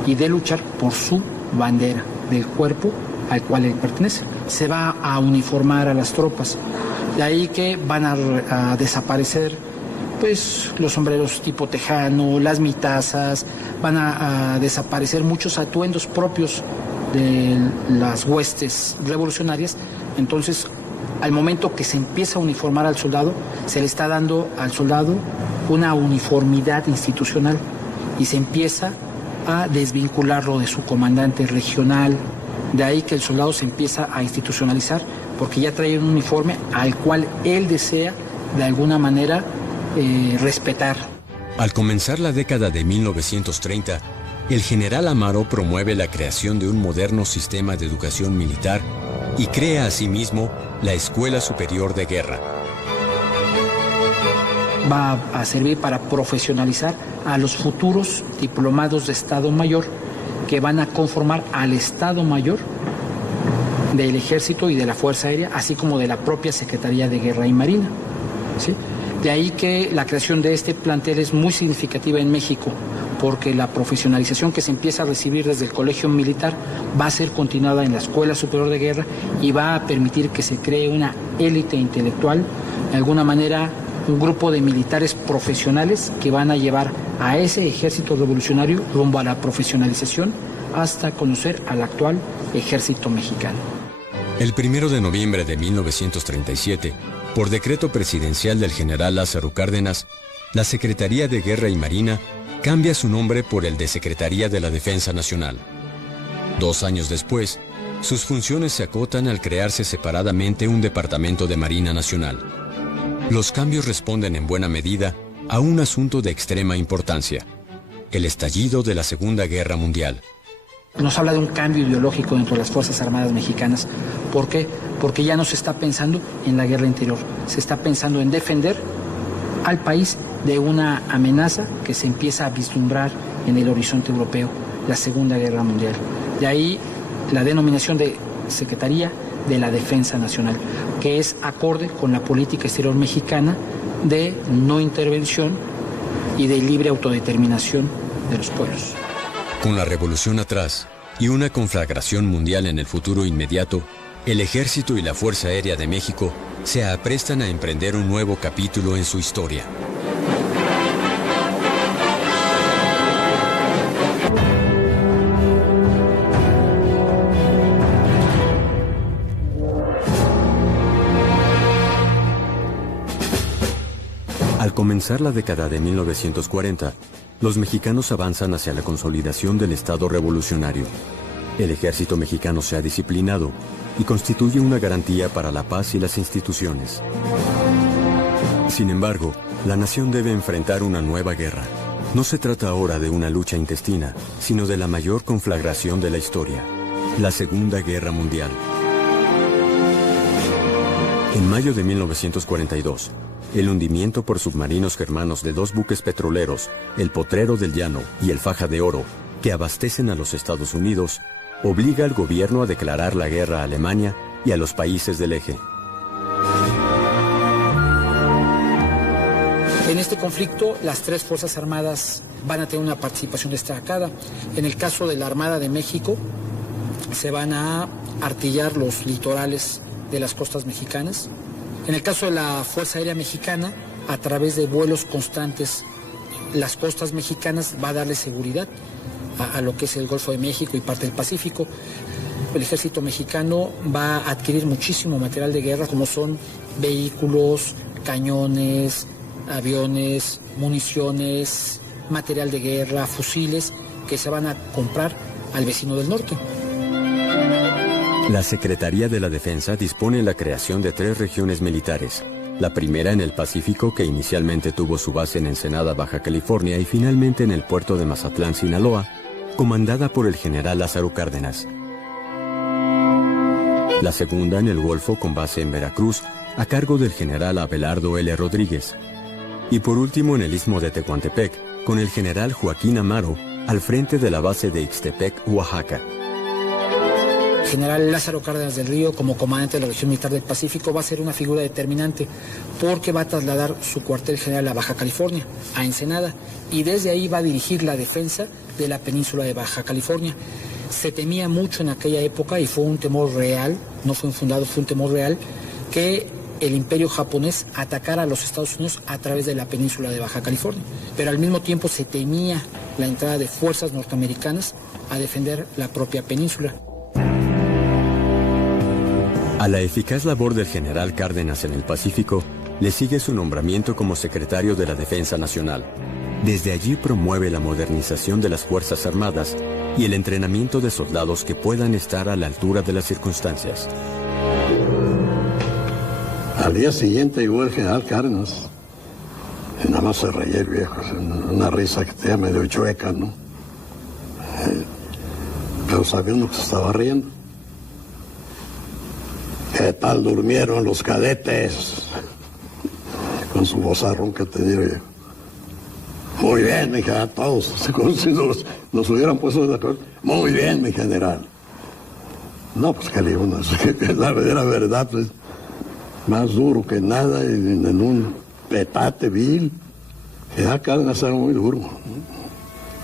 y de luchar por su bandera, del cuerpo al cual él pertenece. Se va a uniformar a las tropas, de ahí que van a desaparecer pues los sombreros tipo tejano, las mitazas, van a desaparecer muchos atuendos propios de las huestes revolucionarias. Entonces, al momento que se empieza a uniformar al soldado, se le está dando al soldado una uniformidad institucional y se empieza a desvincularlo de su comandante regional. De ahí que el soldado se empieza a institucionalizar porque ya trae un uniforme al cual él desea de alguna manera respetar. Al comenzar la década de 1930, el general Amaro promueve la creación de un moderno sistema de educación militar y crea asimismo la Escuela Superior de Guerra. Va a servir para profesionalizar a los futuros diplomados de Estado Mayor que van a conformar al Estado Mayor del Ejército y de la Fuerza Aérea, así como de la propia Secretaría de Guerra y Marina, ¿sí? De ahí que la creación de este plantel es muy significativa en México, porque la profesionalización que se empieza a recibir desde el Colegio Militar va a ser continuada en la Escuela Superior de Guerra y va a permitir que se cree una élite intelectual, de alguna manera un grupo de militares profesionales que van a llevar a ese ejército revolucionario rumbo a la profesionalización hasta conocer al actual ejército mexicano. El 1 de noviembre de 1937, por decreto presidencial del general Lázaro Cárdenas, la Secretaría de Guerra y Marina cambia su nombre por el de Secretaría de la Defensa Nacional. 2 años después, sus funciones se acotan al crearse separadamente un Departamento de Marina Nacional. Los cambios responden en buena medida a un asunto de extrema importancia: el estallido de la Segunda Guerra Mundial. Nos habla de un cambio ideológico dentro de las Fuerzas Armadas mexicanas. ¿Por qué? Porque ya no se está pensando en la guerra interior, se está pensando en defender al país de una amenaza que se empieza a vislumbrar en el horizonte europeo, la Segunda Guerra Mundial. De ahí la denominación de Secretaría de la Defensa Nacional, que es acorde con la política exterior mexicana de no intervención y de libre autodeterminación de los pueblos. Con la revolución atrás y una conflagración mundial en el futuro inmediato, el Ejército y la Fuerza Aérea de México se aprestan a emprender un nuevo capítulo en su historia. Al comenzar la década de 1940, los mexicanos avanzan hacia la consolidación del Estado revolucionario. El ejército mexicano se ha disciplinado y constituye una garantía para la paz y las instituciones. Sin embargo, la nación debe enfrentar una nueva guerra. No se trata ahora de una lucha intestina, sino de la mayor conflagración de la historia, la Segunda Guerra Mundial. En mayo de 1942, el hundimiento por submarinos germanos de 2 buques petroleros, el Potrero del Llano y el Faja de Oro, que abastecen a los Estados Unidos, obliga al gobierno a declarar la guerra a Alemania y a los países del eje. En este conflicto, las 3 Fuerzas Armadas van a tener una participación destacada. En el caso de la Armada de México, se van a artillar los litorales de las costas mexicanas. En el caso de la Fuerza Aérea Mexicana, a través de vuelos constantes, las costas mexicanas va a darle seguridad a lo que es el Golfo de México y parte del Pacífico. El ejército mexicano va a adquirir muchísimo material de guerra, como son vehículos, cañones, aviones, municiones, material de guerra, fusiles, que se van a comprar al vecino del norte. La Secretaría de la Defensa dispone la creación de 3 regiones militares. La primera en el Pacífico, que inicialmente tuvo su base en Ensenada, Baja California, y finalmente en el puerto de Mazatlán, Sinaloa, comandada por el general Lázaro Cárdenas. La segunda en el Golfo, con base en Veracruz, a cargo del general Abelardo L. Rodríguez. Y por último en el Istmo de Tehuantepec, con el general Joaquín Amaro, al frente de la base de Ixtepec, Oaxaca. El general Lázaro Cárdenas del Río, como comandante de la región militar del Pacífico, va a ser una figura determinante porque va a trasladar su cuartel general a Baja California, a Ensenada, y desde ahí va a dirigir la defensa de la península de Baja California. Se temía mucho en aquella época, y fue un temor real, no fue infundado, fue un temor real, que el imperio japonés atacara a los Estados Unidos a través de la península de Baja California. Pero al mismo tiempo se temía la entrada de fuerzas norteamericanas a defender la propia península. A la eficaz labor del general Cárdenas en el Pacífico, le sigue su nombramiento como secretario de la Defensa Nacional. Desde allí promueve la modernización de las Fuerzas Armadas y el entrenamiento de soldados que puedan estar a la altura de las circunstancias. Al día siguiente llegó el general Cárdenas Y nada más se reía el viejo, una risa que tenía medio chueca, ¿no? Pero sabía uno que se estaba riendo. ¿Qué tal durmieron los cadetes? Con su vozarrón que tenía el viejo. Muy bien, mi general, todos, como si nos hubieran puesto de acuerdo. Muy bien, mi general. No, pues que le digo, la verdad, pues, más duro que nada, en un petate vil. Ya Cárdenas era muy duro.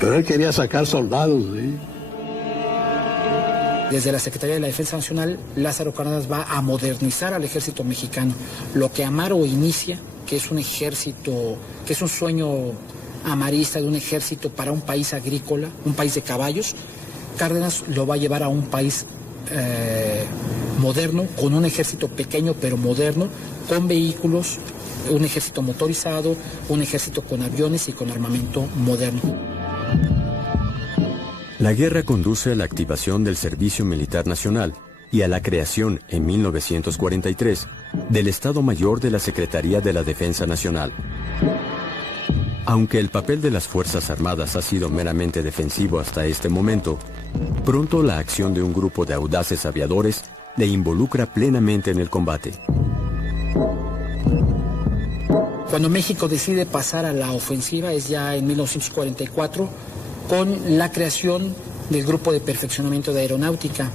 Pero él quería sacar soldados, ¿sí? Desde la Secretaría de la Defensa Nacional, Lázaro Cárdenas va a modernizar al ejército mexicano. Lo que Amaro inicia, que es un ejército, que es un sueño amarista de un ejército para un país agrícola, un país de caballos, Cárdenas lo va a llevar a un país moderno, con un ejército pequeño pero moderno, con vehículos, un ejército motorizado, un ejército con aviones y con armamento moderno. La guerra conduce a la activación del Servicio Militar Nacional y a la creación, en 1943, del Estado Mayor de la Secretaría de la Defensa Nacional. Aunque el papel de las Fuerzas Armadas ha sido meramente defensivo hasta este momento, pronto la acción de un grupo de audaces aviadores le involucra plenamente en el combate. Cuando México decide pasar a la ofensiva es ya en 1944, con la creación del Grupo de Perfeccionamiento de Aeronáutica,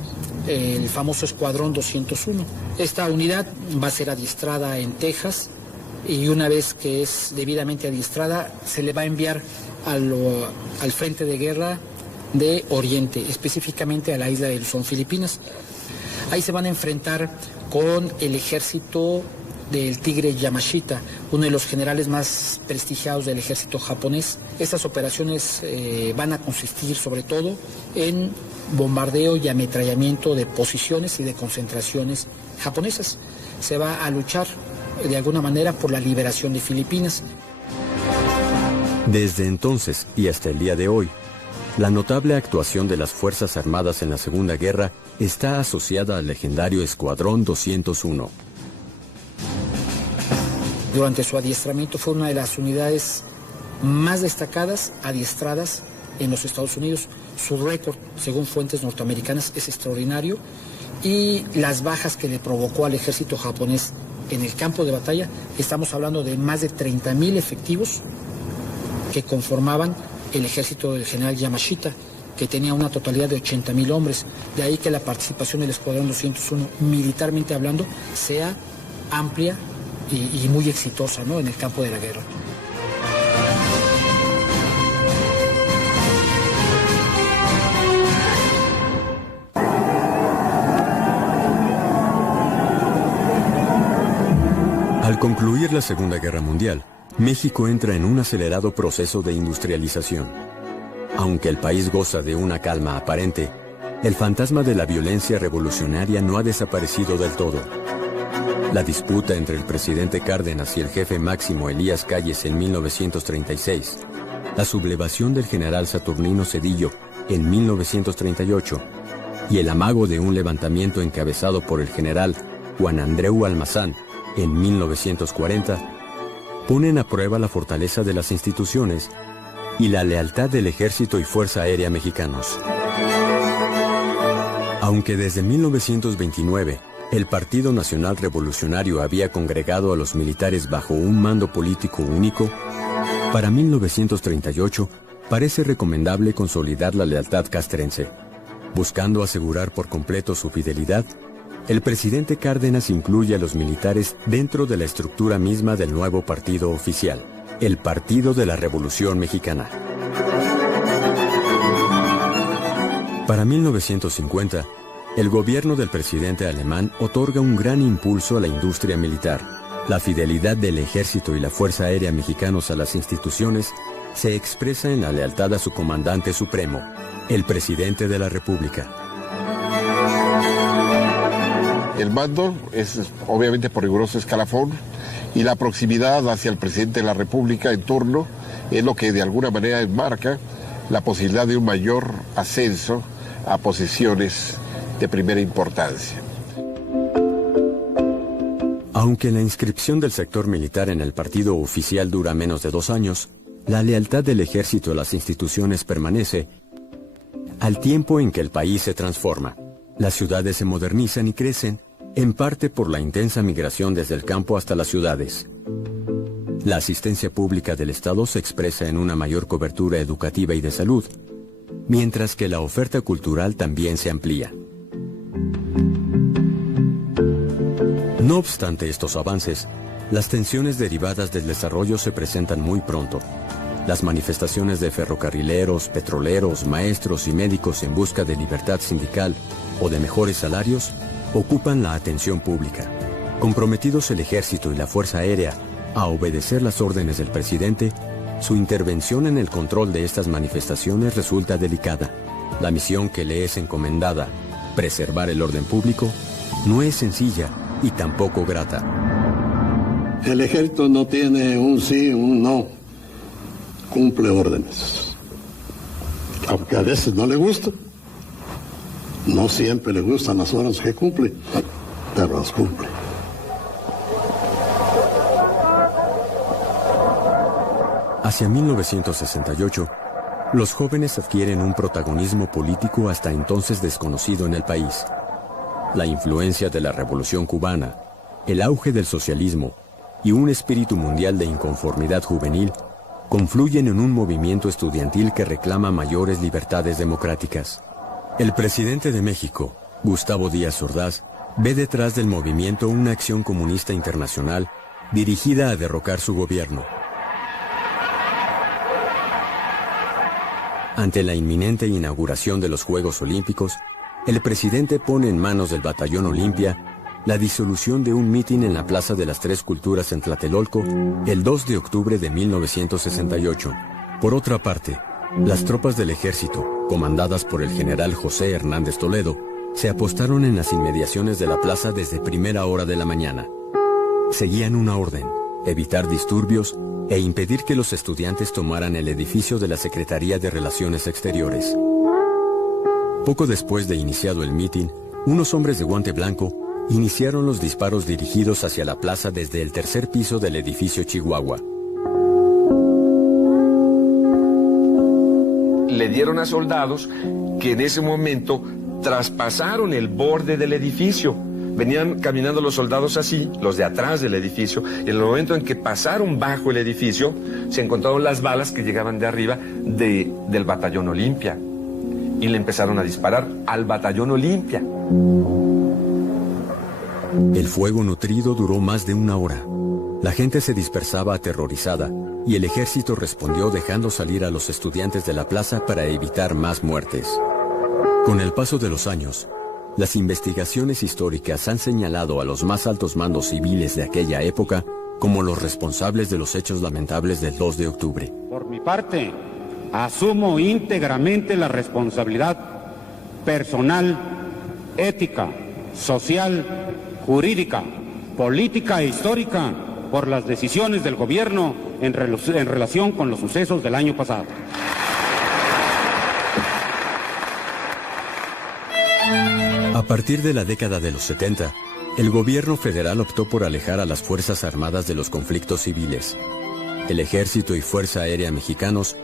el famoso Escuadrón 201. Esta unidad va a ser adiestrada en Texas y una vez que es debidamente adiestrada se le va a enviar al frente de guerra de Oriente, específicamente a la isla de Luzón, Filipinas. Ahí se van a enfrentar con el ejército del Tigre Yamashita, uno de los generales más prestigiados del ejército japonés. Estas operaciones van a consistir sobre todo en bombardeo y ametrallamiento de posiciones y de concentraciones japonesas. Se va a luchar de alguna manera por la liberación de Filipinas. Desde entonces y hasta el día de hoy, la notable actuación de las Fuerzas Armadas en la Segunda Guerra está asociada al legendario Escuadrón 201. Durante su adiestramiento fue una de las unidades más destacadas adiestradas en los Estados Unidos. Su récord, según fuentes norteamericanas, es extraordinario y las bajas que le provocó al ejército japonés en el campo de batalla, estamos hablando de más de 30,000 efectivos que conformaban el ejército del general Yamashita, que tenía una totalidad de 80,000 hombres. De ahí que la participación del Escuadrón 201, militarmente hablando, sea amplia y muy exitosa, ¿no?, en el campo de la guerra. Al concluir la Segunda Guerra Mundial, México entra en un acelerado proceso de industrialización. Aunque el país goza de una calma aparente, el fantasma de la violencia revolucionaria no ha desaparecido del todo. La disputa entre el presidente Cárdenas y el jefe máximo Elías Calles en 1936, la sublevación del general Saturnino Cedillo en 1938 y el amago de un levantamiento encabezado por el general Juan Andreu Almazán en 1940, ponen a prueba la fortaleza de las instituciones y la lealtad del Ejército y Fuerza Aérea mexicanos. Aunque desde 1929 el Partido Nacional Revolucionario había congregado a los militares bajo un mando político único, para 1938 parece recomendable consolidar la lealtad castrense. Buscando asegurar por completo su fidelidad, el presidente Cárdenas incluye a los militares dentro de la estructura misma del nuevo partido oficial, el Partido de la Revolución Mexicana. Para 1950, el gobierno del presidente alemán otorga un gran impulso a la industria militar. La fidelidad del ejército y la Fuerza Aérea mexicanos a las instituciones se expresa en la lealtad a su comandante supremo, el presidente de la República. El mando es obviamente por riguroso escalafón y la proximidad hacia el presidente de la República en turno es lo que de alguna manera enmarca la posibilidad de un mayor ascenso a posiciones de primera importancia. Aunque la inscripción del sector militar en el partido oficial dura menos de 2 años, la lealtad del ejército a las instituciones permanece al tiempo en que el país se transforma. Las ciudades se modernizan y crecen, en parte por la intensa migración desde el campo hasta las ciudades. La asistencia pública del Estado se expresa en una mayor cobertura educativa y de salud, mientras que la oferta cultural también se amplía. No obstante estos avances, las tensiones derivadas del desarrollo se presentan muy pronto. Las manifestaciones de ferrocarrileros, petroleros, maestros y médicos en busca de libertad sindical o de mejores salarios ocupan la atención pública. Comprometidos el ejército y la Fuerza Aérea a obedecer las órdenes del presidente, su intervención en el control de estas manifestaciones resulta delicada. La misión que le es encomendada, preservar el orden público, no es sencilla y tampoco grata. El ejército no tiene un sí, un no. Cumple órdenes. Aunque a veces no le gusta. No siempre le gustan las órdenes que cumple, pero las cumple. Hacia 1968, los jóvenes adquieren un protagonismo político hasta entonces desconocido en el país. La influencia de la Revolución Cubana, el auge del socialismo y un espíritu mundial de inconformidad juvenil confluyen en un movimiento estudiantil que reclama mayores libertades democráticas. El presidente de México, Gustavo Díaz Ordaz, ve detrás del movimiento una acción comunista internacional dirigida a derrocar su gobierno. Ante la inminente inauguración de los Juegos Olímpicos, el presidente pone en manos del Batallón Olimpia la disolución de un mitin en la Plaza de las Tres Culturas en Tlatelolco el 2 de octubre de 1968. Por otra parte, las tropas del ejército, comandadas por el general José Hernández Toledo, se apostaron en las inmediaciones de la plaza desde primera hora de la mañana. Seguían una orden: evitar disturbios e impedir que los estudiantes tomaran el edificio de la Secretaría de Relaciones Exteriores. Poco después de iniciado el mitin, unos hombres de guante blanco iniciaron los disparos dirigidos hacia la plaza desde el tercer piso del edificio Chihuahua. Le dieron a soldados que en ese momento traspasaron el borde del edificio. Venían caminando los soldados así, los de atrás del edificio, y en el momento en que pasaron bajo el edificio, se encontraron las balas que llegaban de arriba del Batallón Olimpia. Y le empezaron a disparar al Batallón Olimpia. El fuego nutrido duró más de una hora. La gente se dispersaba aterrorizada y el ejército respondió dejando salir a los estudiantes de la plaza para evitar más muertes. Con el paso de los años, las investigaciones históricas han señalado a los más altos mandos civiles de aquella época como los responsables de los hechos lamentables del 2 de octubre. Por mi parte, asumo íntegramente la responsabilidad personal, ética, social, jurídica, política e histórica por las decisiones del gobierno en relación con los sucesos del año pasado. A partir de la década de los 70, el gobierno federal optó por alejar a las Fuerzas Armadas de los conflictos civiles. El Ejército y Fuerza Aérea mexicanos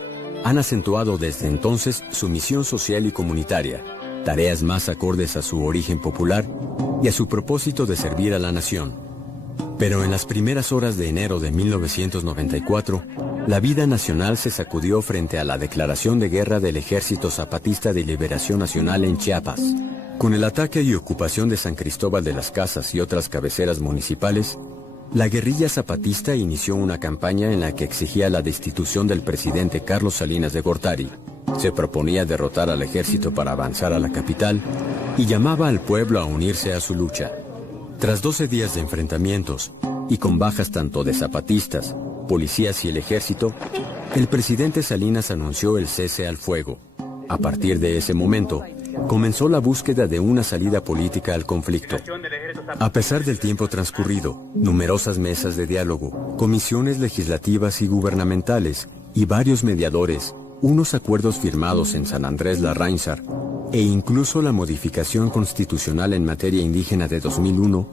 han acentuado desde entonces su misión social y comunitaria, tareas más acordes a su origen popular y a su propósito de servir a la nación. Pero en las primeras horas de enero de 1994, la vida nacional se sacudió frente a la declaración de guerra del Ejército Zapatista de Liberación Nacional en Chiapas. Con el ataque y ocupación de San Cristóbal de las Casas y otras cabeceras municipales, la guerrilla zapatista inició una campaña en la que exigía la destitución del presidente Carlos Salinas de Gortari. Se proponía derrotar al ejército para avanzar a la capital y llamaba al pueblo a unirse a su lucha. Tras 12 días de enfrentamientos y con bajas tanto de zapatistas, policías y el ejército, el presidente Salinas anunció el cese al fuego. A partir de ese momento, comenzó la búsqueda de una salida política al conflicto. A pesar del tiempo transcurrido, numerosas mesas de diálogo, comisiones legislativas y gubernamentales y varios mediadores, unos acuerdos firmados en San Andrés Larráinzar e incluso la modificación constitucional en materia indígena de 2001,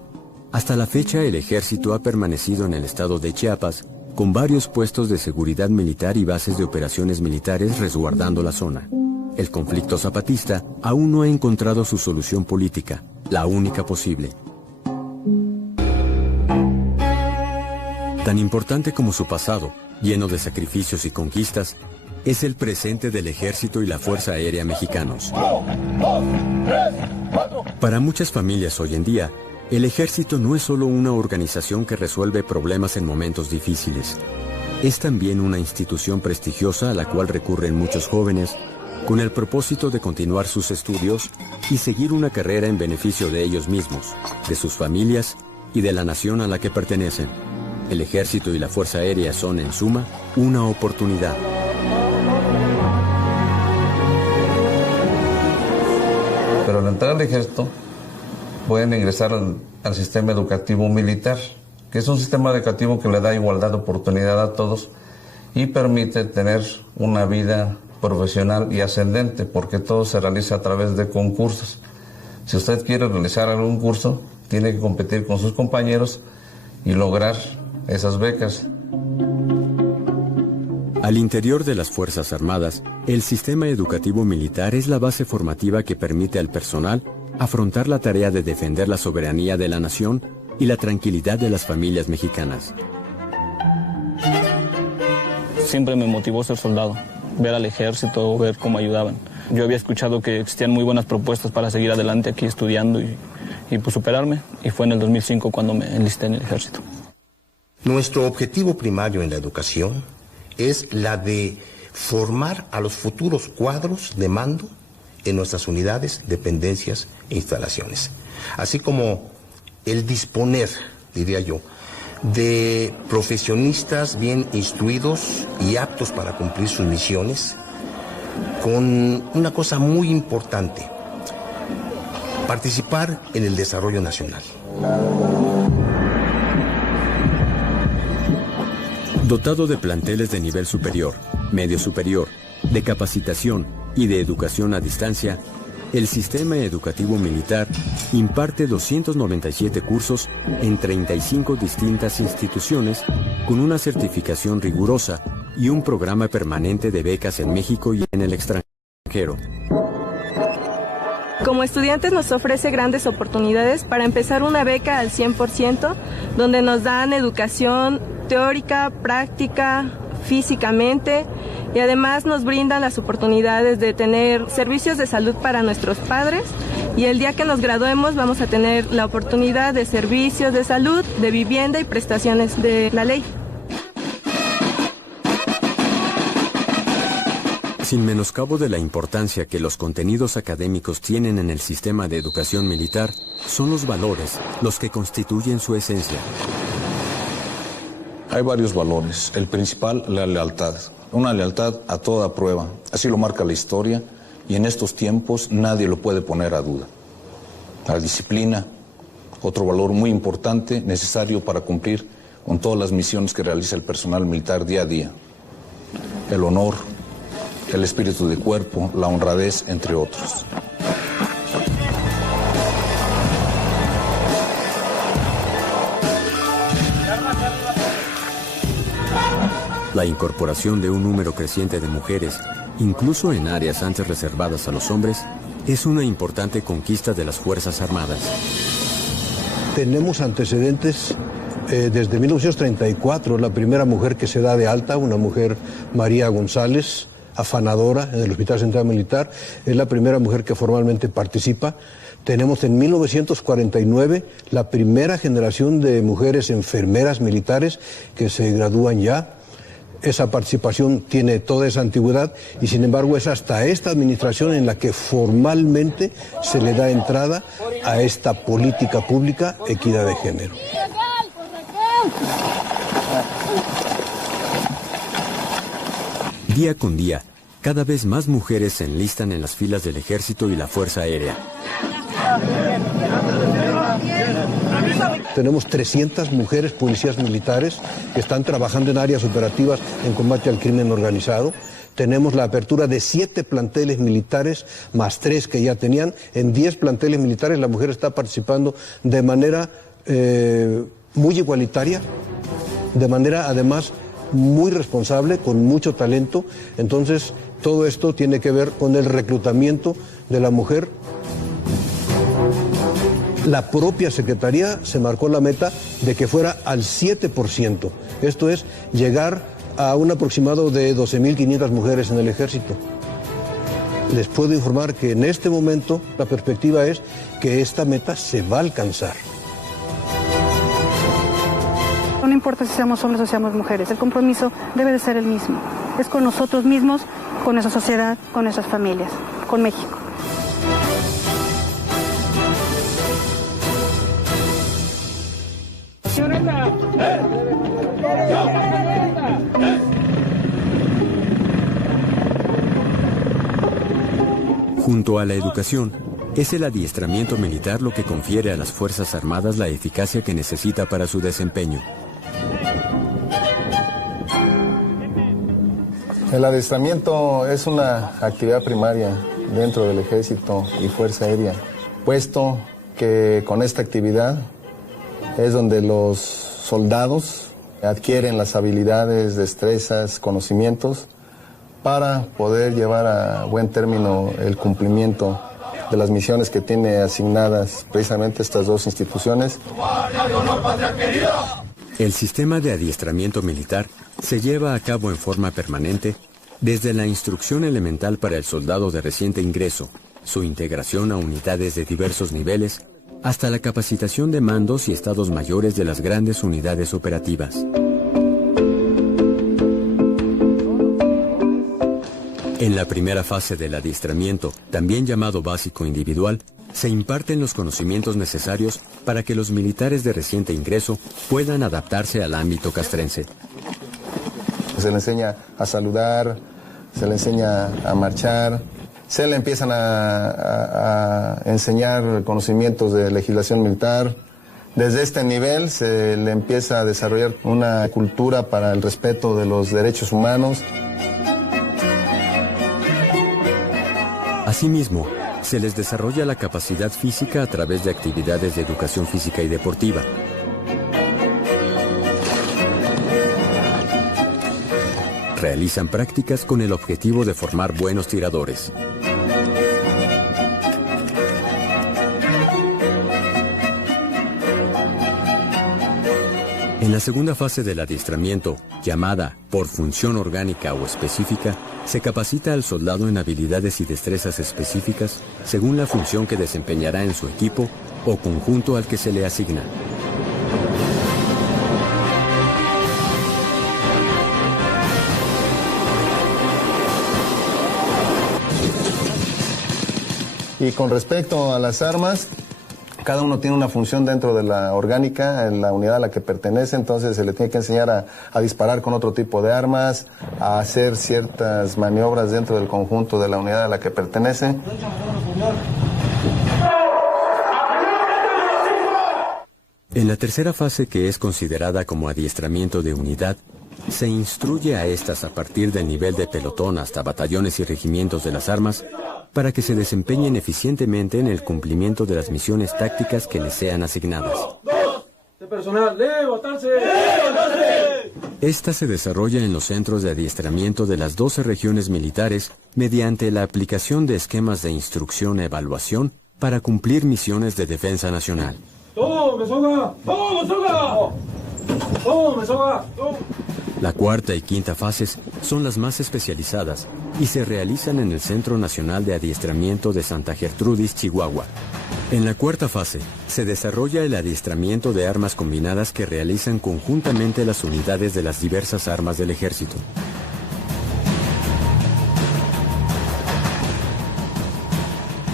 Hasta la fecha, el ejército ha permanecido en el estado de Chiapas, con varios puestos de seguridad militar y bases de operaciones militares resguardando la zona. El conflicto zapatista aún no ha encontrado su solución política, la única posible. Tan importante como su pasado, lleno de sacrificios y conquistas, es el presente del Ejército y la Fuerza Aérea mexicanos. Para muchas familias hoy en día, el Ejército no es solo una organización que resuelve problemas en momentos difíciles. Es también una institución prestigiosa a la cual recurren muchos jóvenes con el propósito de continuar sus estudios y seguir una carrera en beneficio de ellos mismos, de sus familias y de la nación a la que pertenecen. El Ejército y la Fuerza Aérea son, en suma, una oportunidad. Pero al entrar al Ejército pueden ingresar al sistema educativo militar, que es un sistema educativo que le da igualdad de oportunidad a todos y permite tener una vida profesional y ascendente, porque todo se realiza a través de concursos. Si usted quiere realizar algún curso, tiene que competir con sus compañeros y lograr esas becas. Al interior de las Fuerzas Armadas, el sistema educativo militar es la base formativa que permite al personal afrontar la tarea de defender la soberanía de la nación y la tranquilidad de las familias mexicanas. Siempre me motivó ser soldado, ver al ejército, ver cómo ayudaban. Yo había escuchado que existían muy buenas propuestas para seguir adelante aquí estudiando y pues superarme, y fue en el 2005 cuando me enlisté en el ejército. Nuestro objetivo primario en la educación es la de formar a los futuros cuadros de mando en nuestras unidades, dependencias e instalaciones. Así como el disponer, diría yo, de profesionistas bien instruidos y aptos para cumplir sus misiones, con una cosa muy importante: participar en el desarrollo nacional. Dotado de planteles de nivel superior, medio superior, de capacitación y de educación a distancia, el sistema educativo militar imparte 297 cursos en 35 distintas instituciones con una certificación rigurosa y un programa permanente de becas en México y en el extranjero. Como estudiantes nos ofrece grandes oportunidades para empezar una beca al 100%, donde nos dan educación teórica, práctica, físicamente, y además nos brindan las oportunidades de tener servicios de salud para nuestros padres, y el día que nos graduemos vamos a tener la oportunidad de servicios de salud, de vivienda y prestaciones de la ley. Sin menoscabo de la importancia que los contenidos académicos tienen en el sistema de educación militar, son los valores los que constituyen su esencia. Hay varios valores. El principal, la lealtad. Una lealtad a toda prueba. Así lo marca la historia y en estos tiempos nadie lo puede poner a duda. La disciplina, otro valor muy importante, necesario para cumplir con todas las misiones que realiza el personal militar día a día. El honor, el espíritu de cuerpo, la honradez, entre otros. La incorporación de un número creciente de mujeres, incluso en áreas antes reservadas a los hombres, es una importante conquista de las Fuerzas Armadas. Tenemos antecedentes desde 1934, la primera mujer que se da de alta, una mujer, María González, afanadora en el Hospital Central Militar, es la primera mujer que formalmente participa. Tenemos en 1949 la primera generación de mujeres enfermeras militares que se gradúan ya. Esa participación tiene toda esa antigüedad y sin embargo es hasta esta administración en la que formalmente se le da entrada a esta política pública equidad de género. Día con día, cada vez más mujeres se enlistan en las filas del Ejército y la Fuerza Aérea. Tenemos 300 mujeres policías militares que están trabajando en áreas operativas en combate al crimen organizado. Tenemos la apertura de 7 planteles militares, más 3 que ya tenían. En 10 planteles militares la mujer está participando de manera muy igualitaria, de manera además muy responsable, con mucho talento. Entonces, todo esto tiene que ver con el reclutamiento de la mujer. La propia Secretaría se marcó la meta de que fuera al 7%. Esto es, llegar a un aproximado de 12.500 mujeres en el Ejército. Les puedo informar que en este momento la perspectiva es que esta meta se va a alcanzar. No importa si seamos hombres o seamos mujeres, el compromiso debe de ser el mismo. Es con nosotros mismos, con nuestra sociedad, con nuestras familias, con México. Junto a la educación, es el adiestramiento militar lo que confiere a las Fuerzas Armadas la eficacia que necesita para su desempeño. El adiestramiento es una actividad primaria dentro del Ejército y Fuerza Aérea, puesto que con esta actividad es donde los soldados adquieren las habilidades, destrezas, conocimientos para poder llevar a buen término el cumplimiento de las misiones que tiene asignadas precisamente estas dos instituciones. El sistema de adiestramiento militar se lleva a cabo en forma permanente desde la instrucción elemental para el soldado de reciente ingreso, su integración a unidades de diversos niveles, hasta la capacitación de mandos y estados mayores de las grandes unidades operativas. En la primera fase del adiestramiento, también llamado básico individual, se imparten los conocimientos necesarios para que los militares de reciente ingreso puedan adaptarse al ámbito castrense. Se le enseña a saludar, se le enseña a marchar, se le empiezan a enseñar conocimientos de legislación militar. Desde este nivel se le empieza a desarrollar una cultura para el respeto de los derechos humanos. Asimismo, se les desarrolla la capacidad física a través de actividades de educación física y deportiva. Realizan prácticas con el objetivo de formar buenos tiradores. En la segunda fase del adiestramiento, llamada por función orgánica o específica, se capacita al soldado en habilidades y destrezas específicas según la función que desempeñará en su equipo o conjunto al que se le asigna. Y con respecto a las armas, cada uno tiene una función dentro de la orgánica, en la unidad a la que pertenece, entonces se le tiene que enseñar a disparar con otro tipo de armas, a hacer ciertas maniobras dentro del conjunto de la unidad a la que pertenece. En la tercera fase, que es considerada como adiestramiento de unidad, se instruye a estas a partir del nivel de pelotón hasta batallones y regimientos de las armas para que se desempeñen eficientemente en el cumplimiento de las misiones tácticas que les sean asignadas. Esta se desarrolla en los centros de adiestramiento de las 12 regiones militares mediante la aplicación de esquemas de instrucción-evaluación para cumplir misiones de defensa nacional. La cuarta y quinta fases son las más especializadas y se realizan en el Centro Nacional de Adiestramiento de Santa Gertrudis, Chihuahua. En la cuarta fase se desarrolla el adiestramiento de armas combinadas que realizan conjuntamente las unidades de las diversas armas del ejército.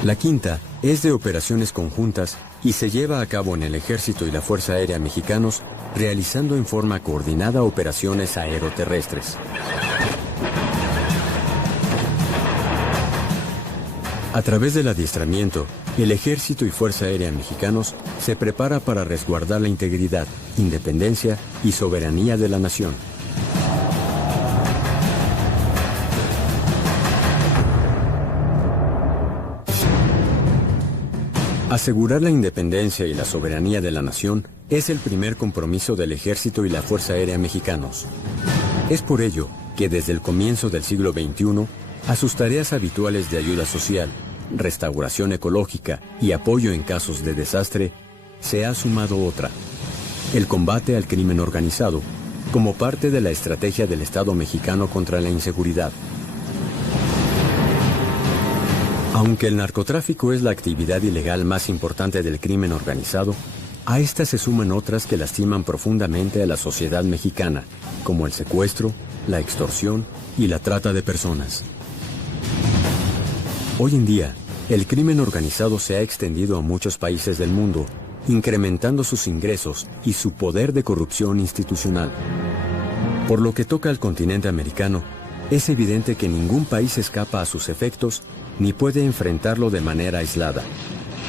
La quinta es de operaciones conjuntas y se lleva a cabo en el Ejército y la Fuerza Aérea mexicanos, realizando en forma coordinada operaciones aeroterrestres. A través del adiestramiento, el Ejército y Fuerza Aérea mexicanos se prepara para resguardar la integridad, independencia y soberanía de la nación. Asegurar la independencia y la soberanía de la nación es el primer compromiso del Ejército y la Fuerza Aérea mexicanos. Es por ello que desde el comienzo del siglo XXI, a sus tareas habituales de ayuda social, restauración ecológica y apoyo en casos de desastre, se ha sumado otra: el combate al crimen organizado, como parte de la estrategia del Estado mexicano contra la inseguridad. Aunque el narcotráfico es la actividad ilegal más importante del crimen organizado, a esta se suman otras que lastiman profundamente a la sociedad mexicana, como el secuestro, la extorsión y la trata de personas. Hoy en día, el crimen organizado se ha extendido a muchos países del mundo, incrementando sus ingresos y su poder de corrupción institucional. Por lo que toca al continente americano, es evidente que ningún país escapa a sus efectos ni puede enfrentarlo de manera aislada.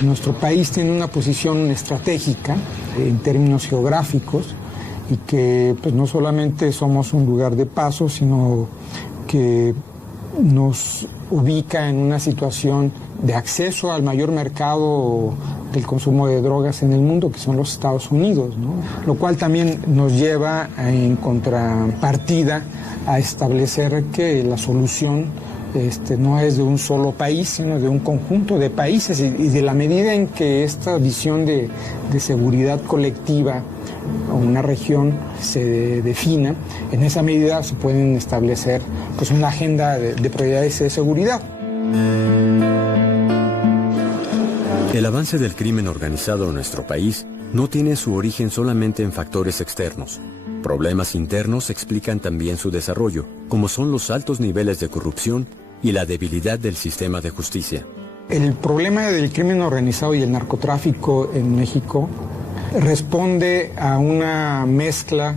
Nuestro país tiene una posición estratégica en términos geográficos y que pues, no solamente somos un lugar de paso, sino que nos ubica en una situación de acceso al mayor mercado del consumo de drogas en el mundo, que son los Estados Unidos, ¿no? Lo cual también nos lleva en contrapartida a establecer que la solución no es de un solo país, sino de un conjunto de países, y de la medida en que esta visión de seguridad colectiva o una región se defina, en esa medida se pueden establecer pues, una agenda de prioridades de seguridad. El avance del crimen organizado en nuestro país no tiene su origen solamente en factores externos. Problemas internos explican también su desarrollo, como son los altos niveles de corrupción y la debilidad del sistema de justicia. El problema del crimen organizado y el narcotráfico en México responde a una mezcla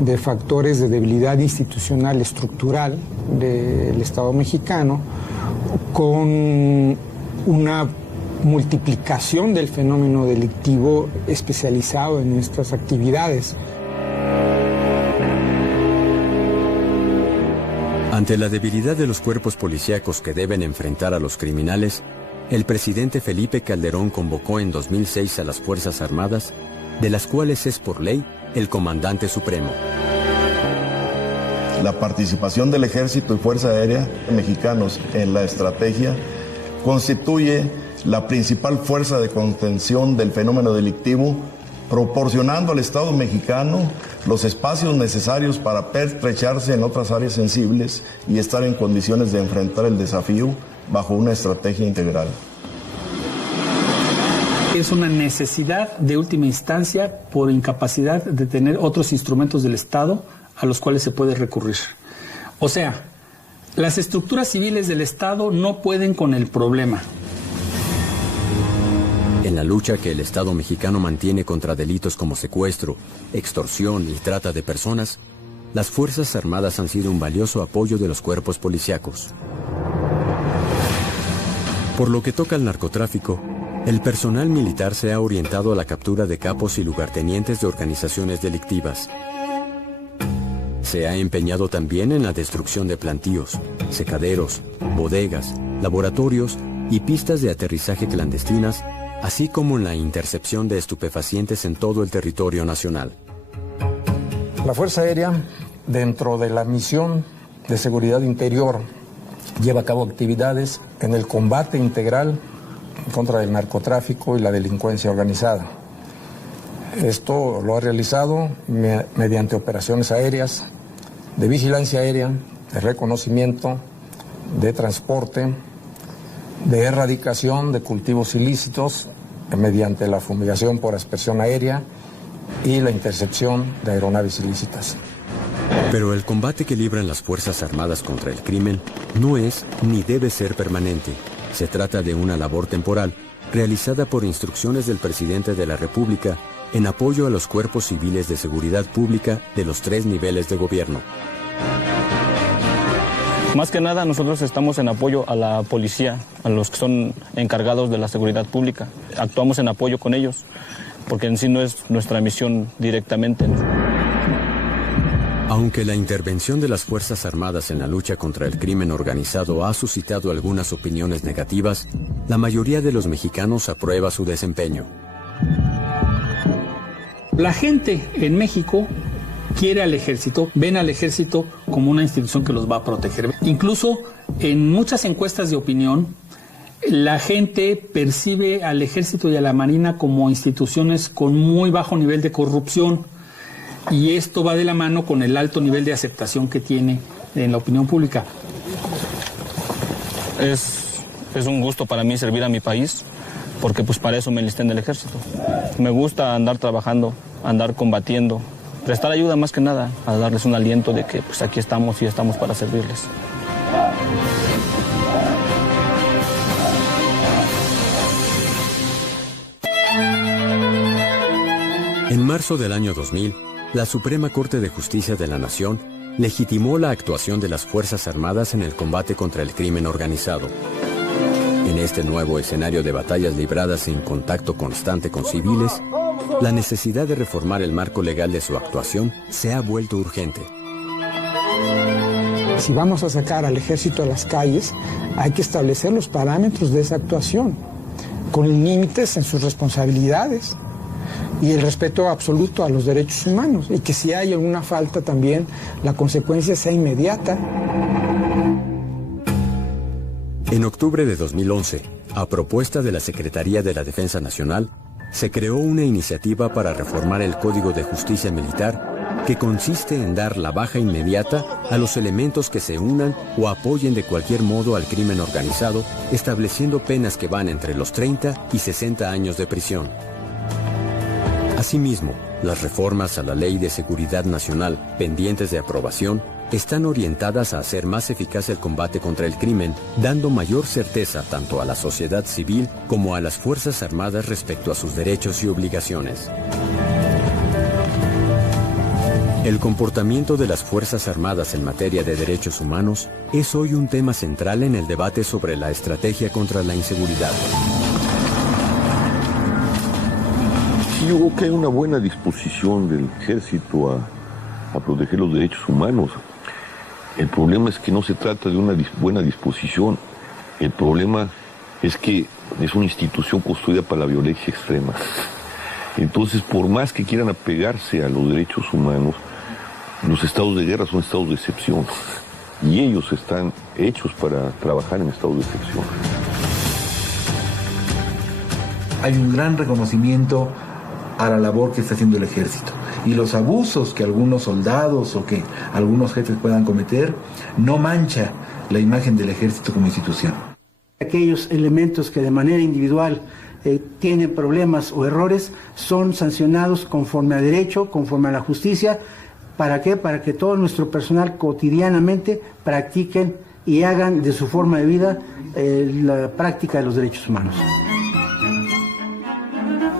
de factores de debilidad institucional estructural del Estado mexicano con una multiplicación del fenómeno delictivo especializado en estas actividades. Ante la debilidad de los cuerpos policíacos que deben enfrentar a los criminales, el presidente Felipe Calderón convocó en 2006 a las Fuerzas Armadas, de las cuales es por ley el comandante supremo. La participación del Ejército y Fuerza Aérea mexicanos en la estrategia constituye la principal fuerza de contención del fenómeno delictivo, proporcionando al Estado mexicano los espacios necesarios para pertrecharse en otras áreas sensibles y estar en condiciones de enfrentar el desafío bajo una estrategia integral. Es una necesidad de última instancia por incapacidad de tener otros instrumentos del Estado a los cuales se puede recurrir. O sea, las estructuras civiles del Estado no pueden con el problema. En la lucha que el Estado mexicano mantiene contra delitos como secuestro, extorsión y trata de personas, las Fuerzas Armadas han sido un valioso apoyo de los cuerpos policíacos. Por lo que toca al narcotráfico, el personal militar se ha orientado a la captura de capos y lugartenientes de organizaciones delictivas. Se ha empeñado también en la destrucción de plantíos, secaderos, bodegas, laboratorios y pistas de aterrizaje clandestinas, así como en la intercepción de estupefacientes en todo el territorio nacional. La Fuerza Aérea, dentro de la misión de seguridad interior, lleva a cabo actividades en el combate integral contra el narcotráfico y la delincuencia organizada. Esto lo ha realizado mediante operaciones aéreas, de vigilancia aérea, de reconocimiento, de transporte, de erradicación de cultivos ilícitos mediante la fumigación por aspersión aérea y la intercepción de aeronaves ilícitas. Pero el combate que libran las Fuerzas Armadas contra el crimen no es ni debe ser permanente. Se trata de una labor temporal realizada por instrucciones del presidente de la República en apoyo a los cuerpos civiles de seguridad pública de los 3 niveles de gobierno. Más que nada nosotros estamos en apoyo a la policía, a los que son encargados de la seguridad pública. Actuamos en apoyo con ellos, porque en sí no es nuestra misión directamente. Aunque la intervención de las Fuerzas Armadas en la lucha contra el crimen organizado ha suscitado algunas opiniones negativas, la mayoría de los mexicanos aprueba su desempeño. La gente en México quiere al ejército, ven al ejército como una institución que los va a proteger. Incluso en muchas encuestas de opinión, la gente percibe al ejército y a la marina como instituciones con muy bajo nivel de corrupción, y esto va de la mano con el alto nivel de aceptación que tiene en la opinión pública. Es un gusto para mí servir a mi país, porque pues para eso me enlisté en el ejército. Me gusta andar trabajando, andar combatiendo, prestar ayuda más que nada, a darles un aliento de que pues aquí estamos y estamos para servirles. En marzo del año 2000, la Suprema Corte de Justicia de la Nación legitimó la actuación de las Fuerzas Armadas en el combate contra el crimen organizado. En este nuevo escenario de batallas libradas en contacto constante con civiles, la necesidad de reformar el marco legal de su actuación se ha vuelto urgente. Si vamos a sacar al ejército a las calles, hay que establecer los parámetros de esa actuación, con límites en sus responsabilidades y el respeto absoluto a los derechos humanos, y que si hay alguna falta también, la consecuencia sea inmediata. En octubre de 2011, a propuesta de la Secretaría de la Defensa Nacional, se creó una iniciativa para reformar el Código de Justicia Militar que consiste en dar la baja inmediata a los elementos que se unan o apoyen de cualquier modo al crimen organizado, estableciendo penas que van entre los 30 y 60 años de prisión. Asimismo, las reformas a la Ley de Seguridad Nacional pendientes de aprobación están orientadas a hacer más eficaz el combate contra el crimen, dando mayor certeza tanto a la sociedad civil como a las Fuerzas Armadas respecto a sus derechos y obligaciones. El comportamiento de las Fuerzas Armadas en materia de derechos humanos es hoy un tema central en el debate sobre la estrategia contra la inseguridad. Yo creo que hay una buena disposición del ejército a proteger los derechos humanos. El problema es que no se trata de una buena disposición. El problema es que es una institución construida para la violencia extrema. Entonces, por más que quieran apegarse a los derechos humanos, los estados de guerra son estados de excepción. Y ellos están hechos para trabajar en estados de excepción. Hay un gran reconocimiento a la labor que está haciendo el ejército. Y los abusos que algunos soldados o que algunos jefes puedan cometer no mancha la imagen del ejército como institución. Aquellos elementos que de manera individual tienen problemas o errores son sancionados conforme a derecho, conforme a la justicia. ¿Para qué? Para que todo nuestro personal cotidianamente practiquen y hagan de su forma de vida la práctica de los derechos humanos.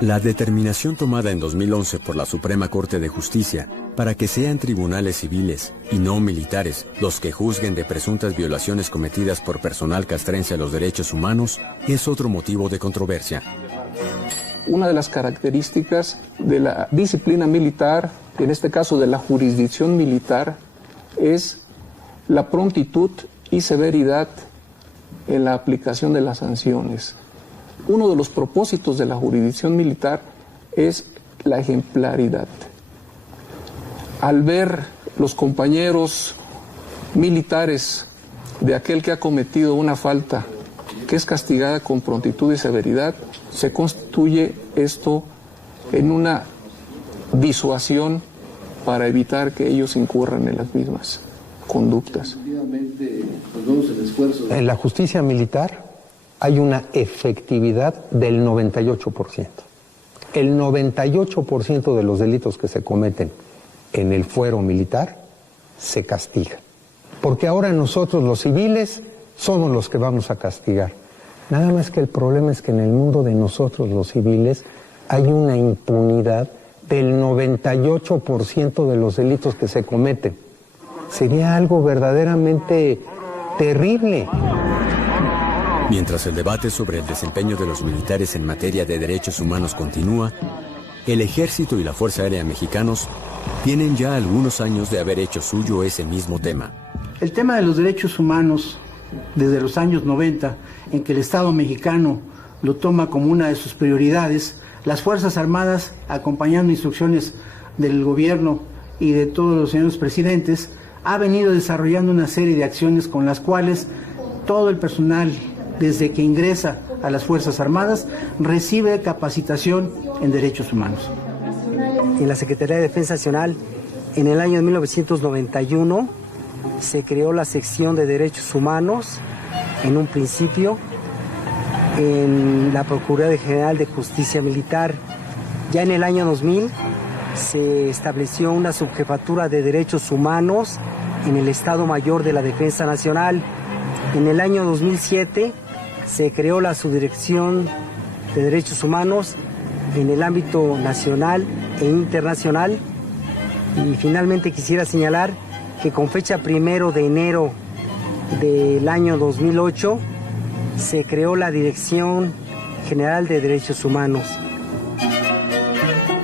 La determinación tomada en 2011 por la Suprema Corte de Justicia para que sean tribunales civiles y no militares los que juzguen de presuntas violaciones cometidas por personal castrense a los derechos humanos es otro motivo de controversia. Una de las características de la disciplina militar, en este caso de la jurisdicción militar, es la prontitud y severidad en la aplicación de las sanciones. Uno de los propósitos de la jurisdicción militar es la ejemplaridad. Al ver los compañeros militares de aquel que ha cometido una falta que es castigada con prontitud y severidad, se constituye esto en una disuasión para evitar que ellos incurran en las mismas conductas. En la justicia militar hay una efectividad del 98%. El 98% de los delitos que se cometen en el fuero militar se castiga. Porque ahora nosotros los civiles somos los que vamos a castigar. Nada más que el problema es que en el mundo de nosotros los civiles hay una impunidad del 98% de los delitos que se cometen. Sería algo verdaderamente terrible. Mientras el debate sobre el desempeño de los militares en materia de derechos humanos continúa, el Ejército y la Fuerza Aérea Mexicanos tienen ya algunos años de haber hecho suyo ese mismo tema. El tema de los derechos humanos, desde los años 90, en que el Estado mexicano lo toma como una de sus prioridades, las Fuerzas Armadas, acompañando instrucciones del gobierno y de todos los señores presidentes, ha venido desarrollando una serie de acciones con las cuales todo el personal, desde que ingresa a las Fuerzas Armadas, recibe capacitación en derechos humanos. En la Secretaría de Defensa Nacional, en el año 1991, se creó la sección de derechos humanos, en un principio, en la Procuraduría General de Justicia Militar. Ya en el año 2000 se estableció una subjefatura de derechos humanos en el Estado Mayor de la Defensa Nacional. En el año 2007 se creó la Subdirección de Derechos Humanos en el ámbito nacional e internacional. Y finalmente quisiera señalar que con fecha 1 de enero del año 2008 se creó la Dirección General de Derechos Humanos.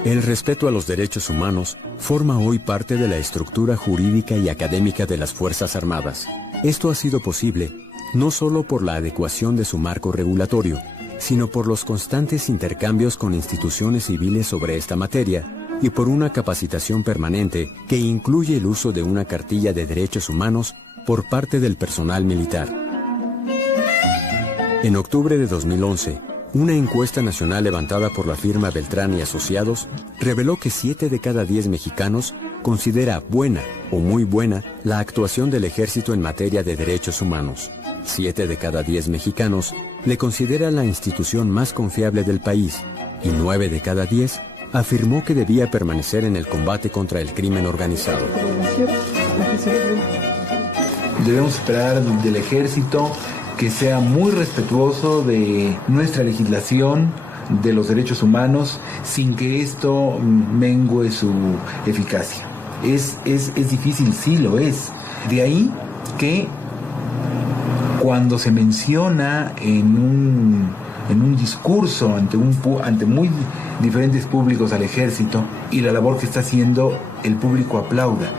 El respeto a los derechos humanos forma hoy parte de la estructura jurídica y académica de las Fuerzas Armadas. Esto ha sido posible no solo por la adecuación de su marco regulatorio, sino por los constantes intercambios con instituciones civiles sobre esta materia y por una capacitación permanente que incluye el uso de una cartilla de derechos humanos por parte del personal militar. En octubre de 2011, una encuesta nacional levantada por la firma Beltrán y Asociados reveló que 7 de cada 10 mexicanos considera buena o muy buena la actuación del ejército en materia de derechos humanos. 7 de cada 10 mexicanos le considera la institución más confiable del país y 9 de cada 10 afirmó que debía permanecer en el combate contra el crimen organizado. Debemos esperar del ejército que sea muy respetuoso de nuestra legislación, de los derechos humanos, sin que esto mengue su eficacia. Es difícil, sí lo es. De ahí que cuando se menciona en un discurso ante muy diferentes públicos al ejército y la labor que está haciendo, el público aplauda.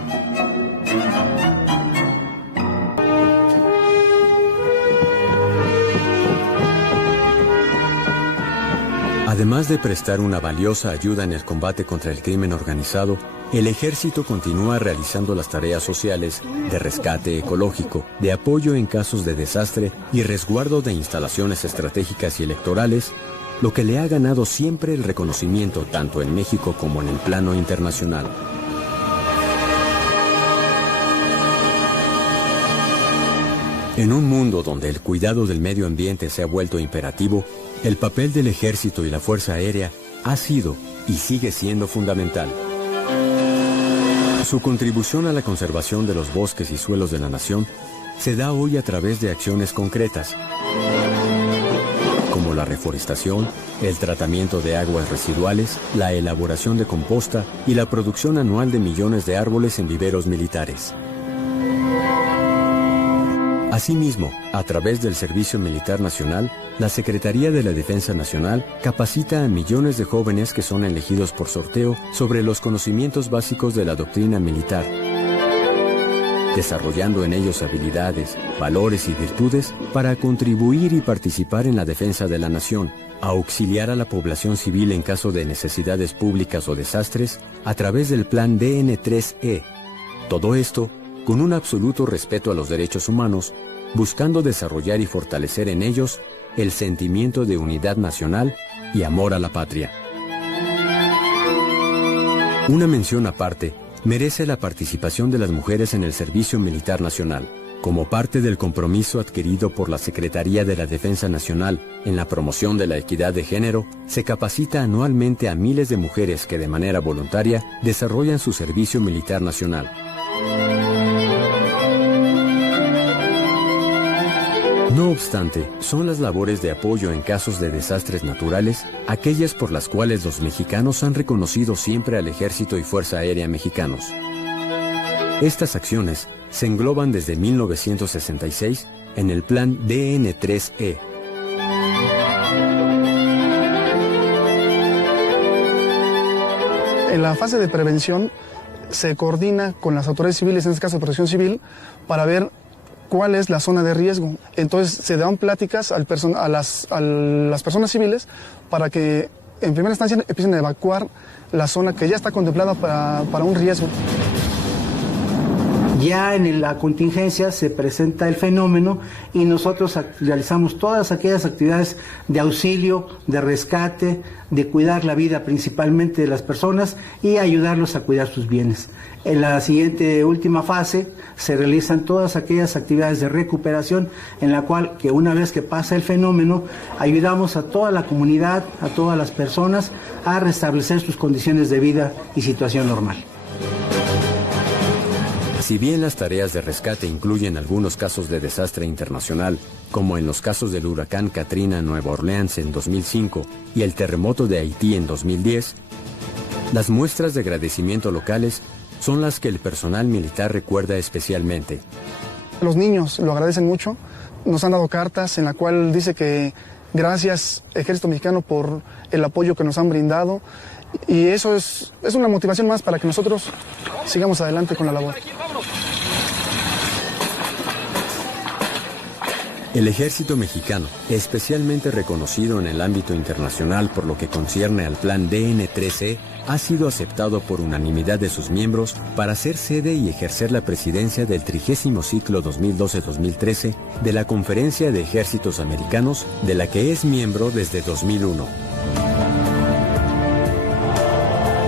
Además de prestar una valiosa ayuda en el combate contra el crimen organizado, el ejército continúa realizando las tareas sociales de rescate ecológico, de apoyo en casos de desastre y resguardo de instalaciones estratégicas y electorales, lo que le ha ganado siempre el reconocimiento tanto en México como en el plano internacional. En un mundo donde el cuidado del medio ambiente se ha vuelto imperativo, el papel del ejército y la Fuerza Aérea ha sido y sigue siendo fundamental. Su contribución a la conservación de los bosques y suelos de la nación se da hoy a través de acciones concretas, como la reforestación, el tratamiento de aguas residuales, la elaboración de composta y la producción anual de millones de árboles en viveros militares. Asimismo, a través del Servicio Militar Nacional, la Secretaría de la Defensa Nacional capacita a millones de jóvenes que son elegidos por sorteo sobre los conocimientos básicos de la doctrina militar, desarrollando en ellos habilidades, valores y virtudes para contribuir y participar en la defensa de la nación, auxiliar a la población civil en caso de necesidades públicas o desastres a través del Plan DN3E. Todo esto con un absoluto respeto a los derechos humanos, buscando desarrollar y fortalecer en ellos el sentimiento de unidad nacional y amor a la patria. Una mención aparte merece la participación de las mujeres en el Servicio Militar Nacional. Como parte del compromiso adquirido por la Secretaría de la Defensa Nacional en la promoción de la equidad de género, se capacita anualmente a miles de mujeres que de manera voluntaria desarrollan su servicio militar nacional. No obstante, son las labores de apoyo en casos de desastres naturales aquellas por las cuales los mexicanos han reconocido siempre al Ejército y Fuerza Aérea mexicanos. Estas acciones se engloban desde 1966 en el Plan DN3E. En la fase de prevención se coordina con las autoridades civiles, en este caso de Protección Civil, para ver cuál es la zona de riesgo. Entonces se dan pláticas a las personas civiles para que en primera instancia empiecen a evacuar la zona que ya está contemplada para un riesgo. Ya en la contingencia se presenta el fenómeno y nosotros realizamos todas aquellas actividades de auxilio, de rescate, de cuidar la vida principalmente de las personas y ayudarlos a cuidar sus bienes. En la siguiente última fase se realizan todas aquellas actividades de recuperación en la cual, que una vez que pasa el fenómeno, ayudamos a toda la comunidad, a todas las personas a restablecer sus condiciones de vida y situación normal. Si bien las tareas de rescate incluyen algunos casos de desastre internacional, como en los casos del huracán Katrina en Nueva Orleans en 2005 y el terremoto de Haití en 2010, las muestras de agradecimiento locales son las que el personal militar recuerda especialmente. Los niños lo agradecen mucho, nos han dado cartas en la cual dice que gracias Ejército Mexicano por el apoyo que nos han brindado, y eso es una motivación más para que nosotros sigamos adelante con la labor. El Ejército Mexicano, especialmente reconocido en el ámbito internacional por lo que concierne al Plan DN3E, ha sido aceptado por unanimidad de sus miembros para ser sede y ejercer la presidencia del 30º ciclo 2012-2013 de la Conferencia de Ejércitos Americanos, de la que es miembro desde 2001.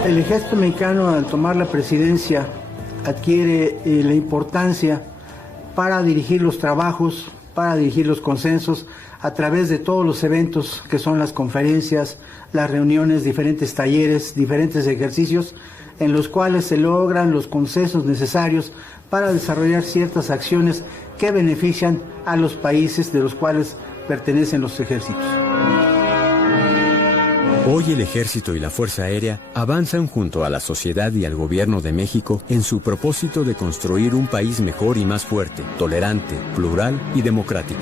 El Ejército Mexicano, al tomar la presidencia, adquiere la importancia para dirigir los trabajos, para dirigir los consensos a través de todos los eventos que son las conferencias, las reuniones, diferentes talleres, diferentes ejercicios en los cuales se logran los consensos necesarios para desarrollar ciertas acciones que benefician a los países de los cuales pertenecen los ejércitos. Hoy el Ejército y la Fuerza Aérea avanzan junto a la sociedad y al Gobierno de México en su propósito de construir un país mejor y más fuerte, tolerante, plural y democrático.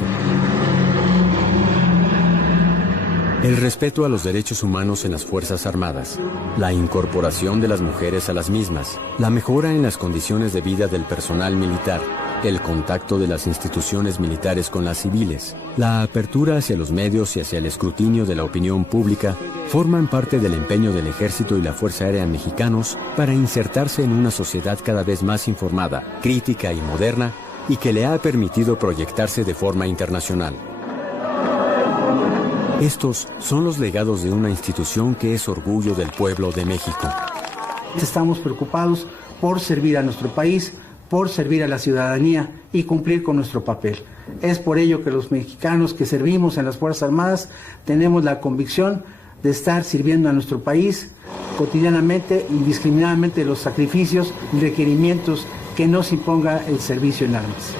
El respeto a los derechos humanos en las Fuerzas Armadas, la incorporación de las mujeres a las mismas, la mejora en las condiciones de vida del personal militar, el contacto de las instituciones militares con las civiles, la apertura hacia los medios y hacia el escrutinio de la opinión pública forman parte del empeño del Ejército y la Fuerza Aérea mexicanos para insertarse en una sociedad cada vez más informada, crítica y moderna, y que le ha permitido proyectarse de forma internacional. Estos son los legados de una institución que es orgullo del pueblo de México. Estamos preocupados por servir a nuestro país, por servir a la ciudadanía y cumplir con nuestro papel. Es por ello que los mexicanos que servimos en las Fuerzas Armadas tenemos la convicción de estar sirviendo a nuestro país cotidianamente, indiscriminadamente, los sacrificios y requerimientos que nos imponga el servicio en armas.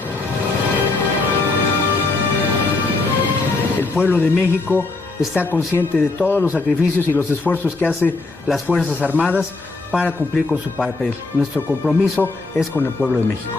El pueblo de México está consciente de todos los sacrificios y los esfuerzos que hacen las Fuerzas Armadas para cumplir con su papel. Nuestro compromiso es con el pueblo de México.